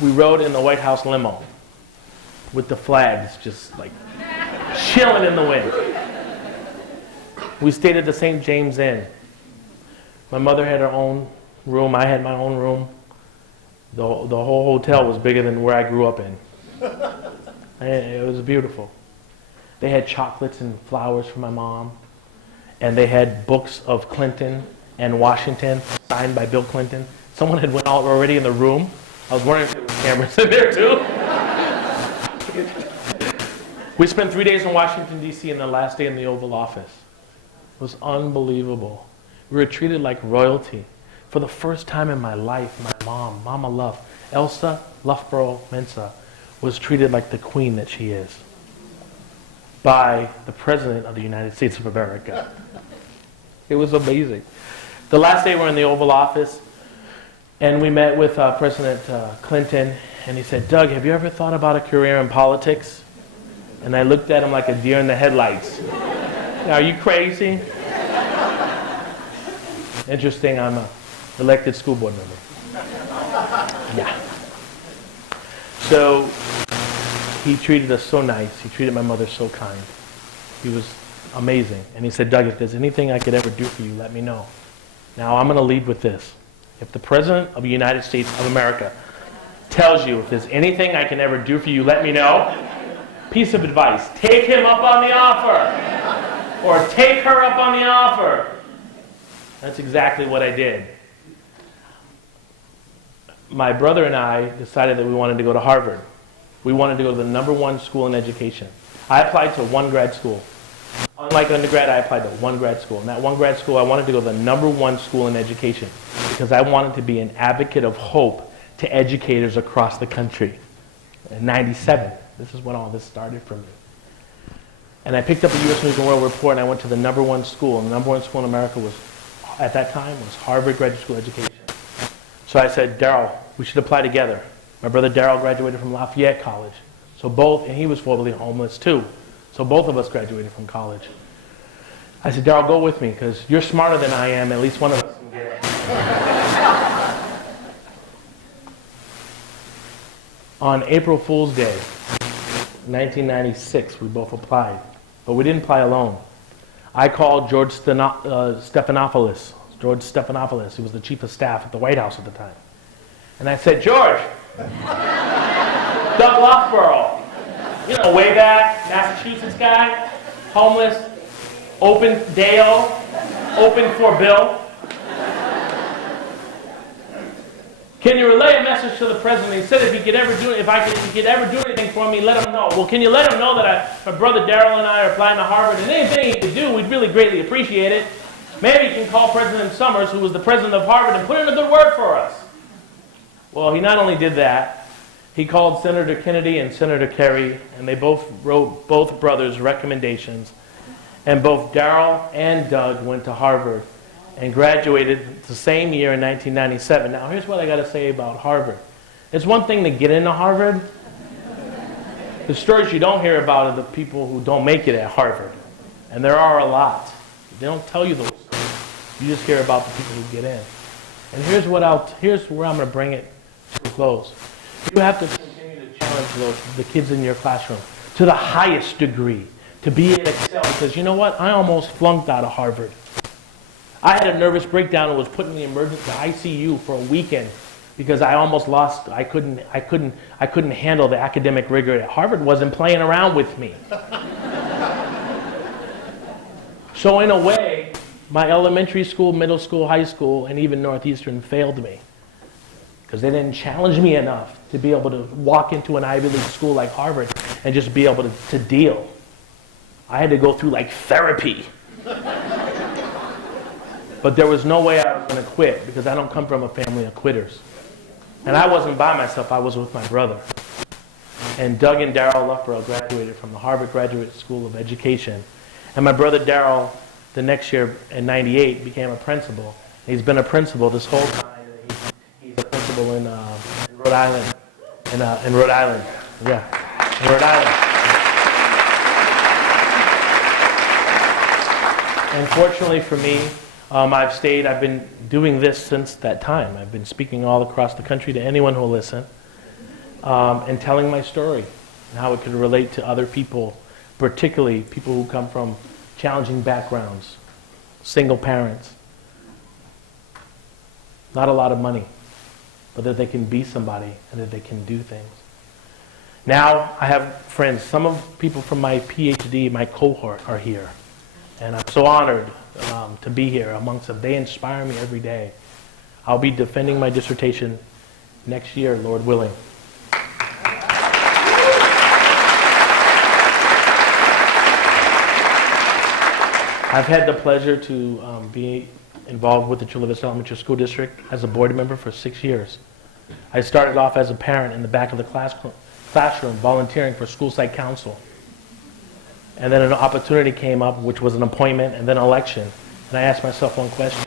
We rode in the White House limo with the flags just like chilling in the wind. We stayed at the St. James Inn. My mother had her own room. I had my own room. The whole hotel was bigger than where I grew up in. And it was beautiful. They had chocolates and flowers for my mom. And they had books of Clinton and Washington signed by Bill Clinton. Someone had went out already in the room. I was wondering if there were cameras in there too. We spent 3 days in Washington, D.C. and the last day in the Oval Office. It was unbelievable. We were treated like royalty. For the first time in my life, my mom, Mama Luff, Elsa Luffborough Mensa, was treated like the queen that she is by the President of the United States of America. It was amazing. The last day we're in the Oval Office, and we met with President Clinton, and he said, "Doug, have you ever thought about a career in politics?" And I looked at him like a deer in the headlights. Are you crazy? Interesting, I'm an elected school board member. Yeah. So he treated us so nice. He treated my mother so kind. He was amazing. And he said, "Doug, if there's anything I could ever do for you, let me know." Now I'm going to lead with this. If the President of the United States of America tells you, if there's anything I can ever do for you, let me know, piece of advice, take him up on the offer. Or take her up on the offer. That's exactly what I did. My brother and I decided that we wanted to go to Harvard. We wanted to go to the #1 school in education. I applied to one grad school. Unlike undergrad, I applied to one grad school. And that one grad school, I wanted to go to the #1 school in education because I wanted to be an advocate of hope to educators across the country. In '97, this is when all this started for me. And I picked up a U.S. News and World Report, and I went to the #1 school. And the #1 school in America was, at that time, was Harvard Graduate School Education. So I said, "Daryl, we should apply together." My brother Daryl graduated from Lafayette College. So both, and he was formerly homeless too. So both of us graduated from college. I said, "Daryl, go with me, because you're smarter than I am. At least one of us can get it." On April Fool's Day, 1996, we both applied. But we didn't apply alone. I called George Stephanopoulos. George Stephanopoulos, he was the chief of staff at the White House at the time. And I said, "George, Doug Luffborough, you know, way back, Massachusetts guy, homeless, open Dale, open for Bill. Can you relay a message to the president?" He said if he could ever do anything for me, let him know. Well, can you let him know that my brother Daryl and I are applying to Harvard, and anything he could do, we'd really greatly appreciate it. Maybe he can call President Summers, who was the president of Harvard, and put in a good word for us. Well, he not only did that, he called Senator Kennedy and Senator Kerry, and they both wrote both brothers' recommendations. And both Daryl and Doug went to Harvard and graduated the same year in 1997. Now, here's what I got to say about Harvard. It's one thing to get into Harvard. The stories you don't hear about are the people who don't make it at Harvard. And there are a lot. They don't tell you those stories. You just hear about the people who get in. And here's where I'm going to bring it to a close. You have to continue to challenge the kids in your classroom to the highest degree, to be able to excel. Because you know what? I almost flunked out of Harvard. I had a nervous breakdown and was put in the emergency ICU for a weekend because I almost lost. I couldn't handle the academic rigor. Harvard wasn't playing around with me. So in a way, my elementary school, middle school, high school, and even Northeastern failed me because they didn't challenge me enough to be able to walk into an Ivy League school like Harvard and just be able to deal. I had to go through like therapy. But there was no way I was going to quit because I don't come from a family of quitters. And I wasn't by myself, I was with my brother. And Doug and Daryl Luffborough graduated from the Harvard Graduate School of Education. And my brother Daryl, the next year in '98, became a principal. He's been a principal this whole time. He's a principal in Rhode Island. In Rhode Island. Yeah, in Rhode Island. And fortunately for me, I've been doing this since that time. I've been speaking all across the country to anyone who will listen, and telling my story and how it could relate to other people, particularly people who come from challenging backgrounds, single parents. Not a lot of money, but that they can be somebody and that they can do things. Now I have friends, some of people from my PhD, my cohort are here. And I'm so honored to be here amongst them. They inspire me every day. I'll be defending my dissertation next year, Lord willing. I've had the pleasure to be involved with the Chula Vista Elementary School District as a board member for 6 years. I started off as a parent in the back of the classroom volunteering for school site council. And then an opportunity came up, which was an appointment and then election. And I asked myself one question.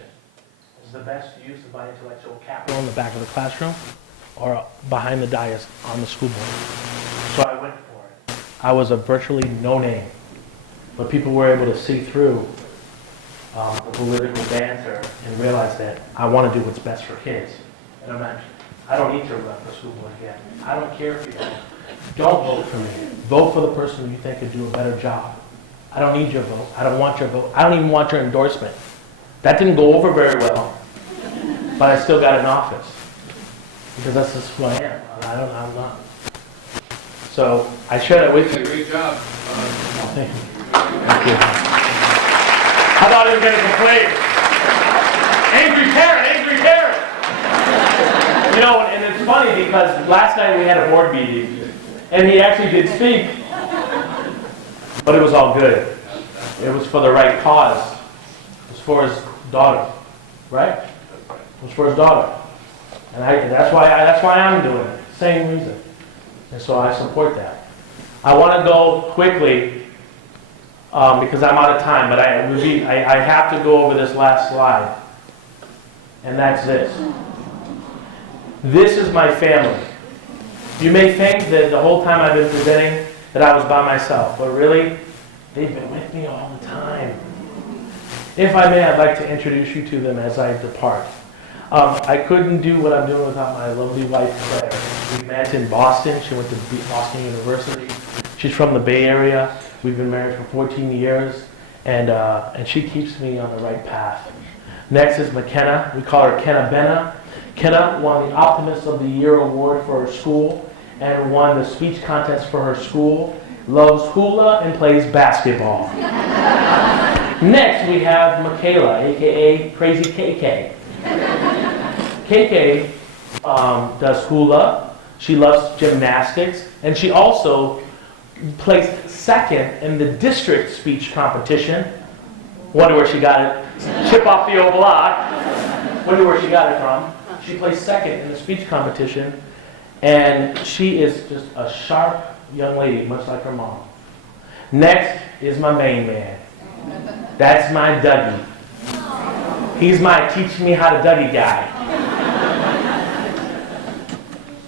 Is the best use of my intellectual capital in the back of the classroom or behind the dais on the school board? So I went for it. I was a virtually no-name, but people were able to see through the political banter and realize that I want to do what's best for kids. And I don't need to run for school board again. I don't care if you don't vote for me. Vote for the person you think could do a better job. I don't need your vote. I don't want your vote. I don't even want your endorsement. That didn't go over very well, but I still got in office because that's just who I am. I'm not. So I share that with you. Great job. Thank you. Thank you. I thought he was going to complain. Angry parent. You know, and it's funny because last night we had a board meeting, and he actually did speak, but it was all good. It was for the right cause. It was for his daughter, right? It was for his daughter, and that's why I'm doing it. Same reason, and so I support that. I want to go quickly because I'm out of time, but I have to go over this last slide, and that's this. This is my family. You may think that the whole time I've been presenting that I was by myself, but really, they've been with me all the time. If I may, I'd like to introduce you to them as I depart. I couldn't do what I'm doing without my lovely wife, Claire. We met in Boston. She went to Boston University. She's from the Bay Area. We've been married for 14 years, and she keeps me on the right path. Next is McKenna. We call her Kenna Benna. Kenna won the Optimist of the Year award for her school and won the speech contest for her school, loves hula, and plays basketball. Next, we have Michaela, a.k.a. Crazy KK. KK does hula, she loves gymnastics, and she also placed second in the district speech competition. Wonder where she got it. Chip off the old block. Wonder where she got it from. She placed second in the speech competition, and she is just a sharp young lady, much like her mom. Next is my main man. That's my Dougie. He's my teach me how to Dougie guy.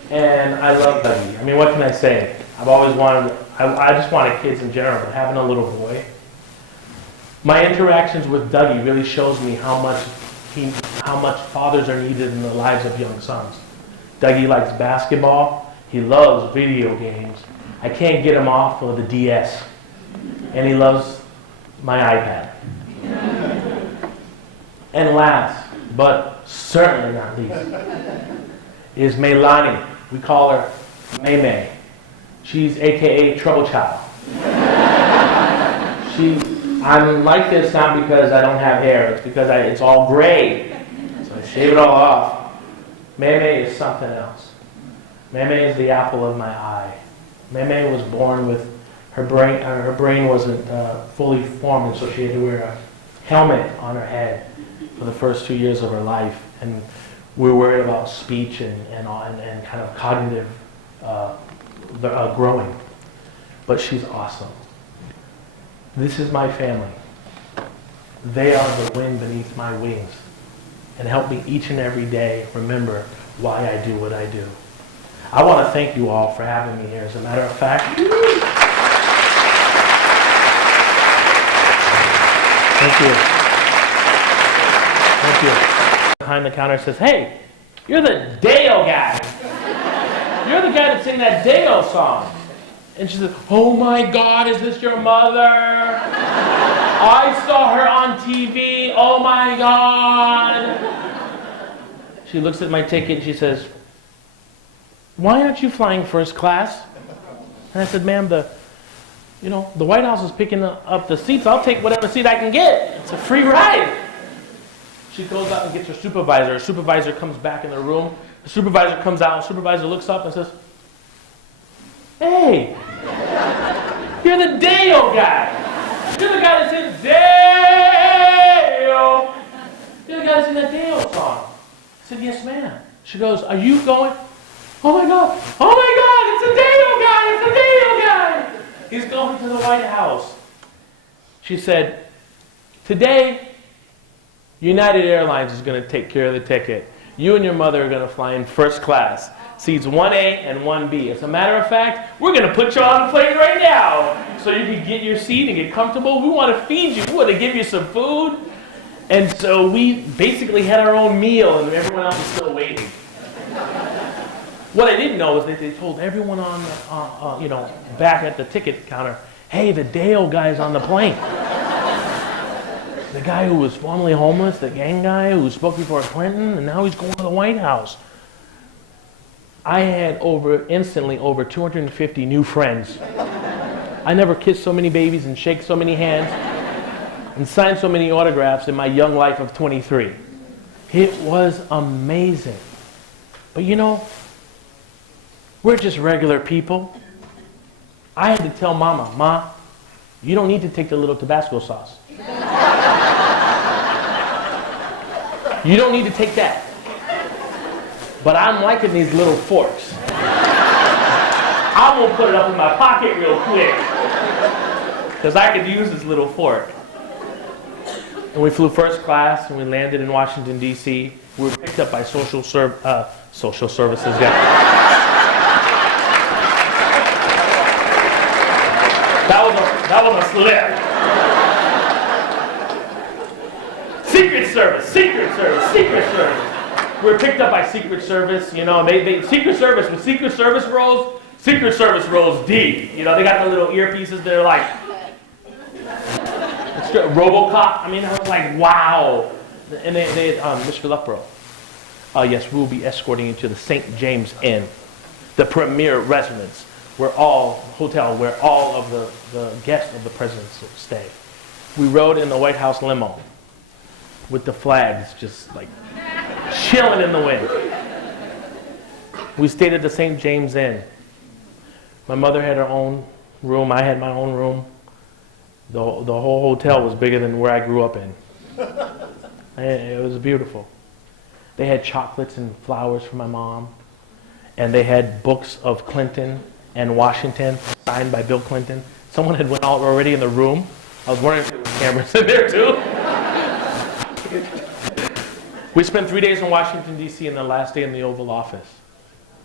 And I love Dougie. I mean, what can I say? I've always wanted, I just wanted kids in general, but having a little boy. My interactions with Dougie really shows me how much fathers are needed in the lives of young sons. Dougie likes basketball. He loves video games. I can't get him off of the DS. And he loves my iPad. And last, but certainly not least, is Maylani. We call her May. She's AKA Trouble Child. I'm like this not because I don't have hair, it's because it's all gray. So I shave it all off. May is something else. May is the apple of my eye. May was born with her brain wasn't fully formed, and so she had to wear a helmet on her head for the first 2 years of her life. And we were worried about speech and kind of cognitive growing. But she's awesome. This is my family. They are the wind beneath my wings and help me each and every day remember why I do what I do. I want to thank you all for having me here. As a matter of fact, thank you. Behind the counter says, "Hey, you're the Deo guy. You're the guy that sang that Deo song." And she says, "Oh my God, is this your mother?" I saw her on TV. Oh my God. She looks at my ticket and she says, why aren't you flying first class? And I said, ma'am, the White House is picking up the seats. I'll take whatever seat I can get. It's a free ride. She goes out and gets her supervisor. Her supervisor comes back in the room. The supervisor comes out. The supervisor looks up and says, hey, you're the Dale guy. You're the guy that said Dale. You're the guy that sang that Dale song. I said, yes, ma'am. She goes, are you going? Oh my God, it's a Dale guy. He's going to the White House. She said, today, United Airlines is going to take care of the ticket. You and your mother are going to fly in first class. Seats 1A and 1B. As a matter of fact, we're going to put you on the plane right now so you can get your seat and get comfortable. We want to feed you. We want to give you some food. And so we basically had our own meal and everyone else is still waiting. What I didn't know is that they told everyone on, back at the ticket counter, hey, the Dale guy's on the plane. The guy who was formerly homeless, the gang guy who spoke before Clinton, and now he's going to the White House. I had instantly over 250 new friends. I never kissed so many babies and shake so many hands and signed so many autographs in my young life of 23. It was amazing. But we're just regular people. I had to tell Mama, Ma, you don't need to take the little Tabasco sauce. You don't need to take that. But I'm liking these little forks. I will put it up in my pocket real quick. Because I could use this little fork. And we flew first class and we landed in Washington, D.C. We were picked up by social services. Yeah. That was a slip. Secret Service. We were picked up by Secret Service. Secret Service, when Secret Service rolls deep. They got the little earpieces. They're like, RoboCop. I was like, wow. And they Mr. Luffborough. Yes, we will be escorting you to the St. James Inn, the premier residence, where all of the guests of the presidents stay. We rode in the White House limo with the flags just like chilling in the wind. We stayed at the St. James Inn. My mother had her own room. I had my own room. The whole hotel was bigger than where I grew up in. It was beautiful. They had chocolates and flowers for my mom. And they had books of Clinton and Washington signed by Bill Clinton. Someone had went out already in the room. I was wondering if there were cameras in there too. We spent 3 days in Washington, D.C. and the last day in the Oval Office.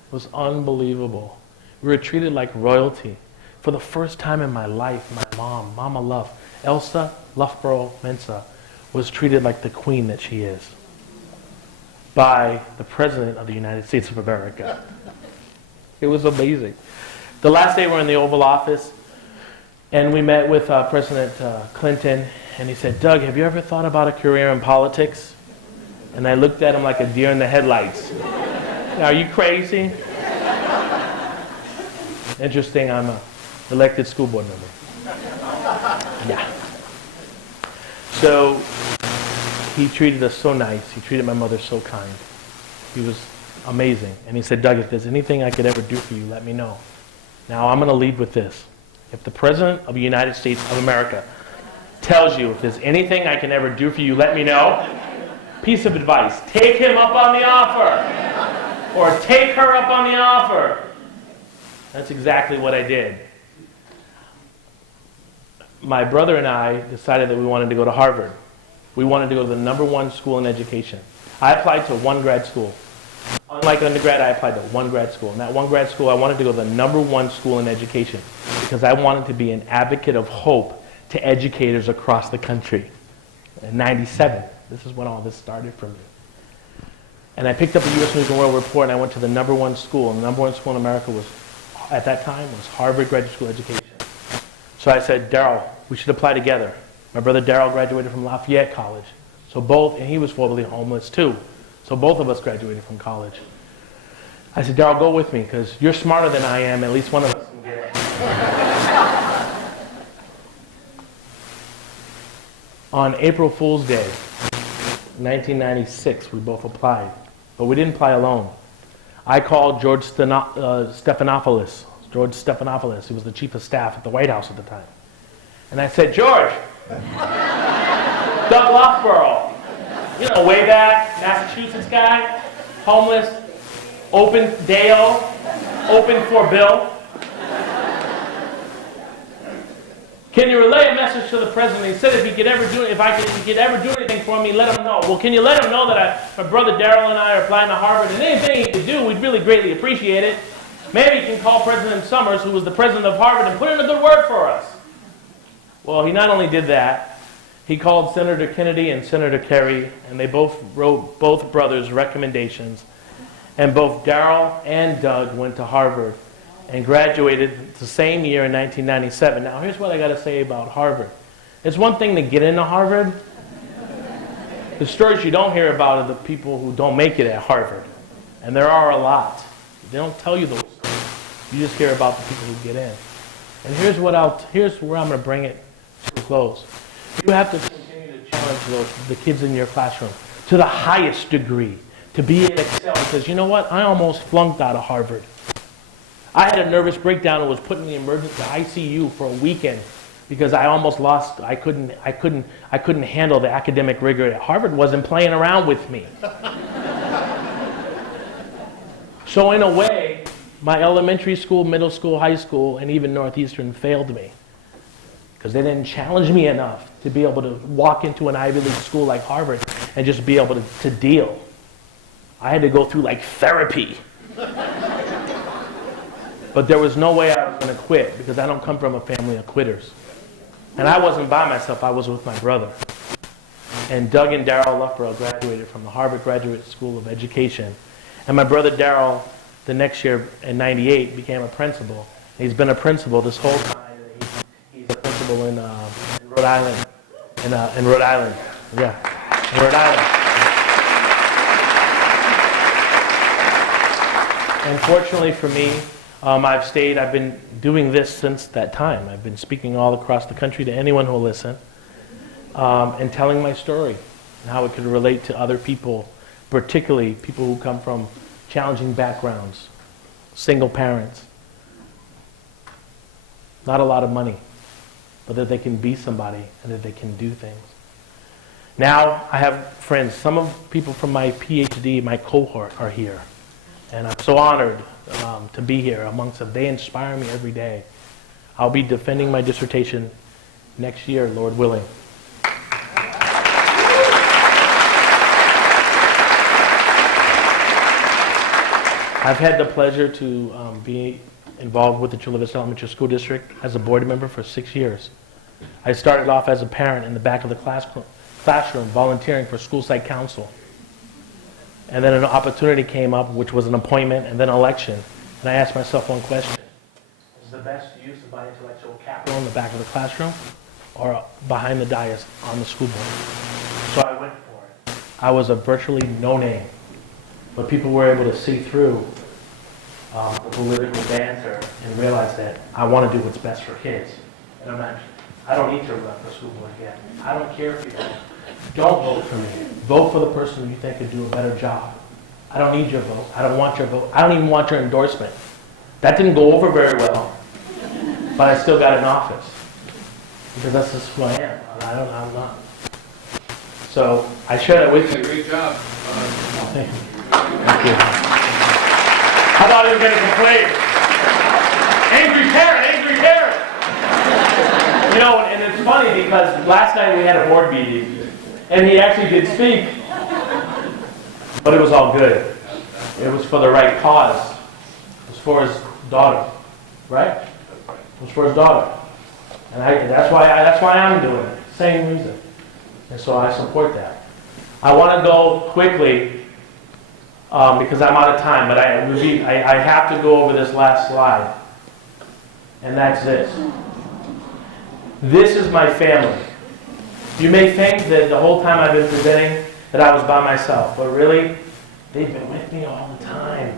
It was unbelievable. We were treated like royalty. For the first time in my life, my mom, Mama Luff, Elsa Luffborough Mensa, was treated like the queen that she is by the President of the United States of America. It was amazing. The last day we're in the Oval Office, and we met with President Clinton, and he said, Doug, have you ever thought about a career in politics? And I looked at him like a deer in the headlights. Are you crazy? Interesting, I'm an elected school board member. Yeah. So he treated us so nice. He treated my mother so kind. He was amazing. And he said, Doug, if there's anything I could ever do for you, let me know. Now I'm going to lead with this. If the President of the United States of America tells you, if there's anything I can ever do for you, let me know. Piece of advice, take him up on the offer. Or take her up on the offer. That's exactly what I did. My brother and I decided that we wanted to go to Harvard. We wanted to go to the #1 school in education. I applied to one grad school. Unlike undergrad, I applied to one grad school. And that one grad school, I wanted to go to the #1 school in education because I wanted to be an advocate of hope to educators across the country. In '97, this is when all this started for me. And I picked up a U.S. News and World Report and I went to the #1 school. And the #1 school in America was, at that time, was Harvard Graduate School Education. So I said, Darryl, we should apply together. My brother Daryl graduated from Lafayette College. So both, and he was formerly homeless too. So both of us graduated from college. I said, Daryl, go with me, because you're smarter than I am. At least one of us can get it. On April Fool's Day, 1996, we both applied. But we didn't apply alone. I called George Stephanopoulos. George Stephanopoulos, he was the chief of staff at the White House at the time. And I said, George, Doug Luffborough, you know, way back, Massachusetts guy, homeless, open Dale, open for Bill. Can you relay a message to the president? He said if he could ever do anything for me, let him know. Well, can you let him know that my brother Daryl and I are applying to Harvard, and anything he could do, we'd really greatly appreciate it. Maybe he can call President Summers, who was the president of Harvard, and put in a good word for us. Well, he not only did that, he called Senator Kennedy and Senator Kerry, and they both wrote both brothers' recommendations. And both Daryl and Doug went to Harvard and graduated the same year in 1997. Now, here's what I got to say about Harvard. It's one thing to get into Harvard. The stories you don't hear about are the people who don't make it at Harvard. And there are a lot. They don't tell you those stories. You just hear about the people who get in. And here's where I'm going to bring it to a close. You have to continue to challenge the kids in your classroom to the highest degree, to be able to excel. Because you know what? I almost flunked out of Harvard. I had a nervous breakdown and was put in the emergency ICU for a weekend because I almost lost. I couldn't handle the academic rigor. Harvard wasn't playing around with me. So in a way, my elementary school, middle school, high school, and even Northeastern failed me because they didn't challenge me enough to be able to walk into an Ivy League school like Harvard and just be able to deal. I had to go through like therapy. But there was no way I was going to quit because I don't come from a family of quitters. And I wasn't by myself, I was with my brother. And Doug and Daryl Luffborough graduated from the Harvard Graduate School of Education. And my brother Daryl, the next year in '98, became a principal. He's been a principal this whole time. He's a principal in Rhode Island. In Rhode Island. Yeah, in Rhode Island. And fortunately for me, I've been doing this since that time. I've been speaking all across the country to anyone who will listen and telling my story and how it could relate to other people, particularly people who come from challenging backgrounds, single parents, not a lot of money, but that they can be somebody and that they can do things. Now I have friends, some of people from my PhD, my cohort are here. And I'm so honored to be here amongst them. They inspire me every day. I'll be defending my dissertation next year, Lord willing. I've had the pleasure to be involved with the Chula Vista Elementary School District as a board member for 6 years. I started off as a parent in the back of the classroom volunteering for school site council. And then an opportunity came up, which was an appointment and then election. And I asked myself one question. Is the best use of my intellectual capital in the back of the classroom or behind the dais on the school board? So I went for it. I was a virtually no-name. But people were able to see through the political banter and realize that I want to do what's best for kids. And I don't need to run for school board yet. I don't care if you don't vote for me. Vote for the person you think could do a better job. I don't need your vote. I don't want your vote. I don't even want your endorsement. That didn't go over very well, but I still got in office because that's just who I am. I'm not. So I share that with you. Great job. Thank you. Thank you. I thought he was going to complain. Angry parent. You know, and it's funny because last night we had a board meeting. And he actually did speak, but it was all good. It was for the right cause. It was for his daughter, right? It was for his daughter, and that's why I'm doing it. Same reason, and so I support that. I want to go quickly because I'm out of time, but I have to go over this last slide, and that's this. This is my family. You may think that the whole time I've been presenting that I was by myself, but really, they've been with me all the time.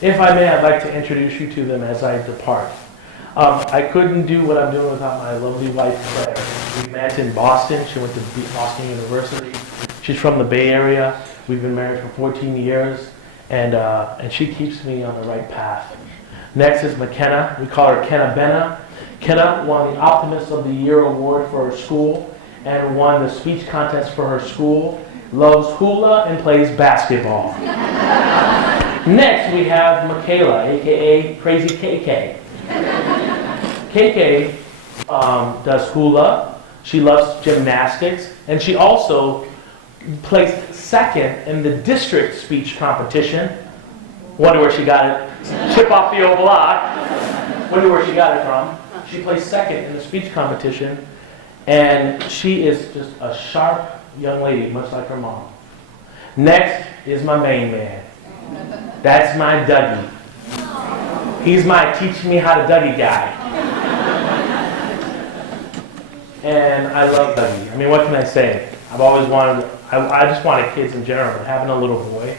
If I may, I'd like to introduce you to them as I depart. I couldn't do what I'm doing without my lovely wife, Claire. We met in Boston. She went to Boston University. She's from the Bay Area. We've been married for 14 years, and she keeps me on the right path. Next is McKenna. We call her Kenna Benna. Kenna won the Optimist of the Year award for her school and won the speech contest for her school. Loves hula and plays basketball. Next, we have Michaela, a.k.a. Crazy KK. KK does hula, she loves gymnastics, and she also placed second in the district speech competition. Wonder where she got it. Chip off the old block. Wonder where she got it from. She placed second in the speech competition, and she is just a sharp young lady, much like her mom. Next is my main man. That's my Dougie. He's my teach me how to Dougie guy. And I love Dougie. I mean, what can I say? I've always wanted, I just wanted kids in general, but having a little boy.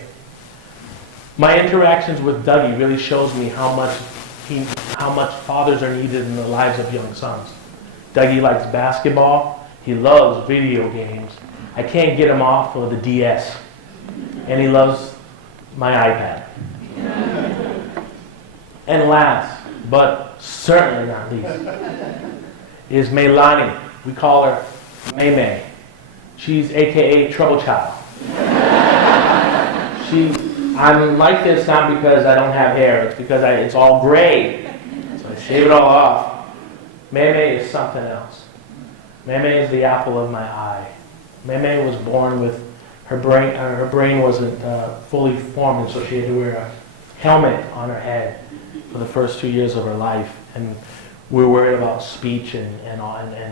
My interactions with Dougie really shows me how much fathers are needed in the lives of young sons. Dougie likes basketball. He loves video games. I can't get him off of the DS. And he loves my iPad. And last, but certainly not least, is Meilani. We call her May May. She's AKA Trouble Child. I'm like this not because I don't have hair, it's because it's all gray. So I shave it all off. May May is something else. May May is the apple of my eye. May May was born with her brain wasn't fully formed, and so she had to wear a helmet on her head for the first 2 years of her life, and we were worried about speech and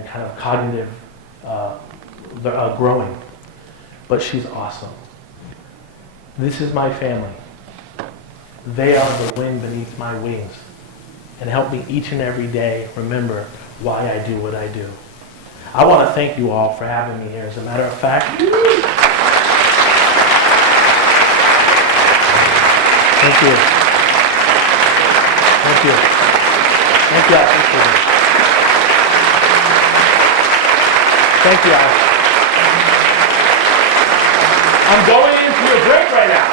kind of cognitive growing. But she's awesome. This is my family. They are the wind beneath my wings, and help me each and every day remember why I do what I do. I want to thank you all for having me here. As a matter of fact, thank you. Thank you. Thank you. I appreciate it. Thank you. I'm going into a break right now.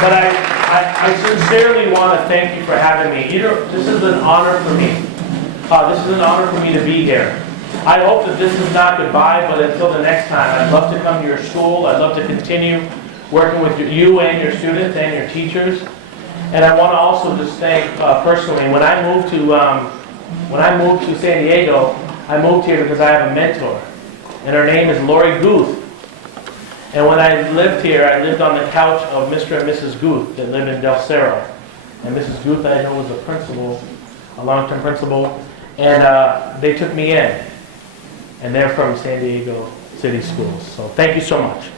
But I sincerely want to thank you for having me. This is an honor for me. This is an honor for me to be here. I hope that this is not goodbye, but until the next time, I'd love to come to your school. I'd love to continue working with you and your students and your teachers. And I want to also just thank personally, when I moved to San Diego, I moved here because I have a mentor, and her name is Lori Guth. And when I lived here, I lived on the couch of Mr. and Mrs. Guth that lived in Del Cerro. And Mrs. Guth, I know, was a principal, a long-term principal, and they took me in. And they're from San Diego City Schools. So thank you so much.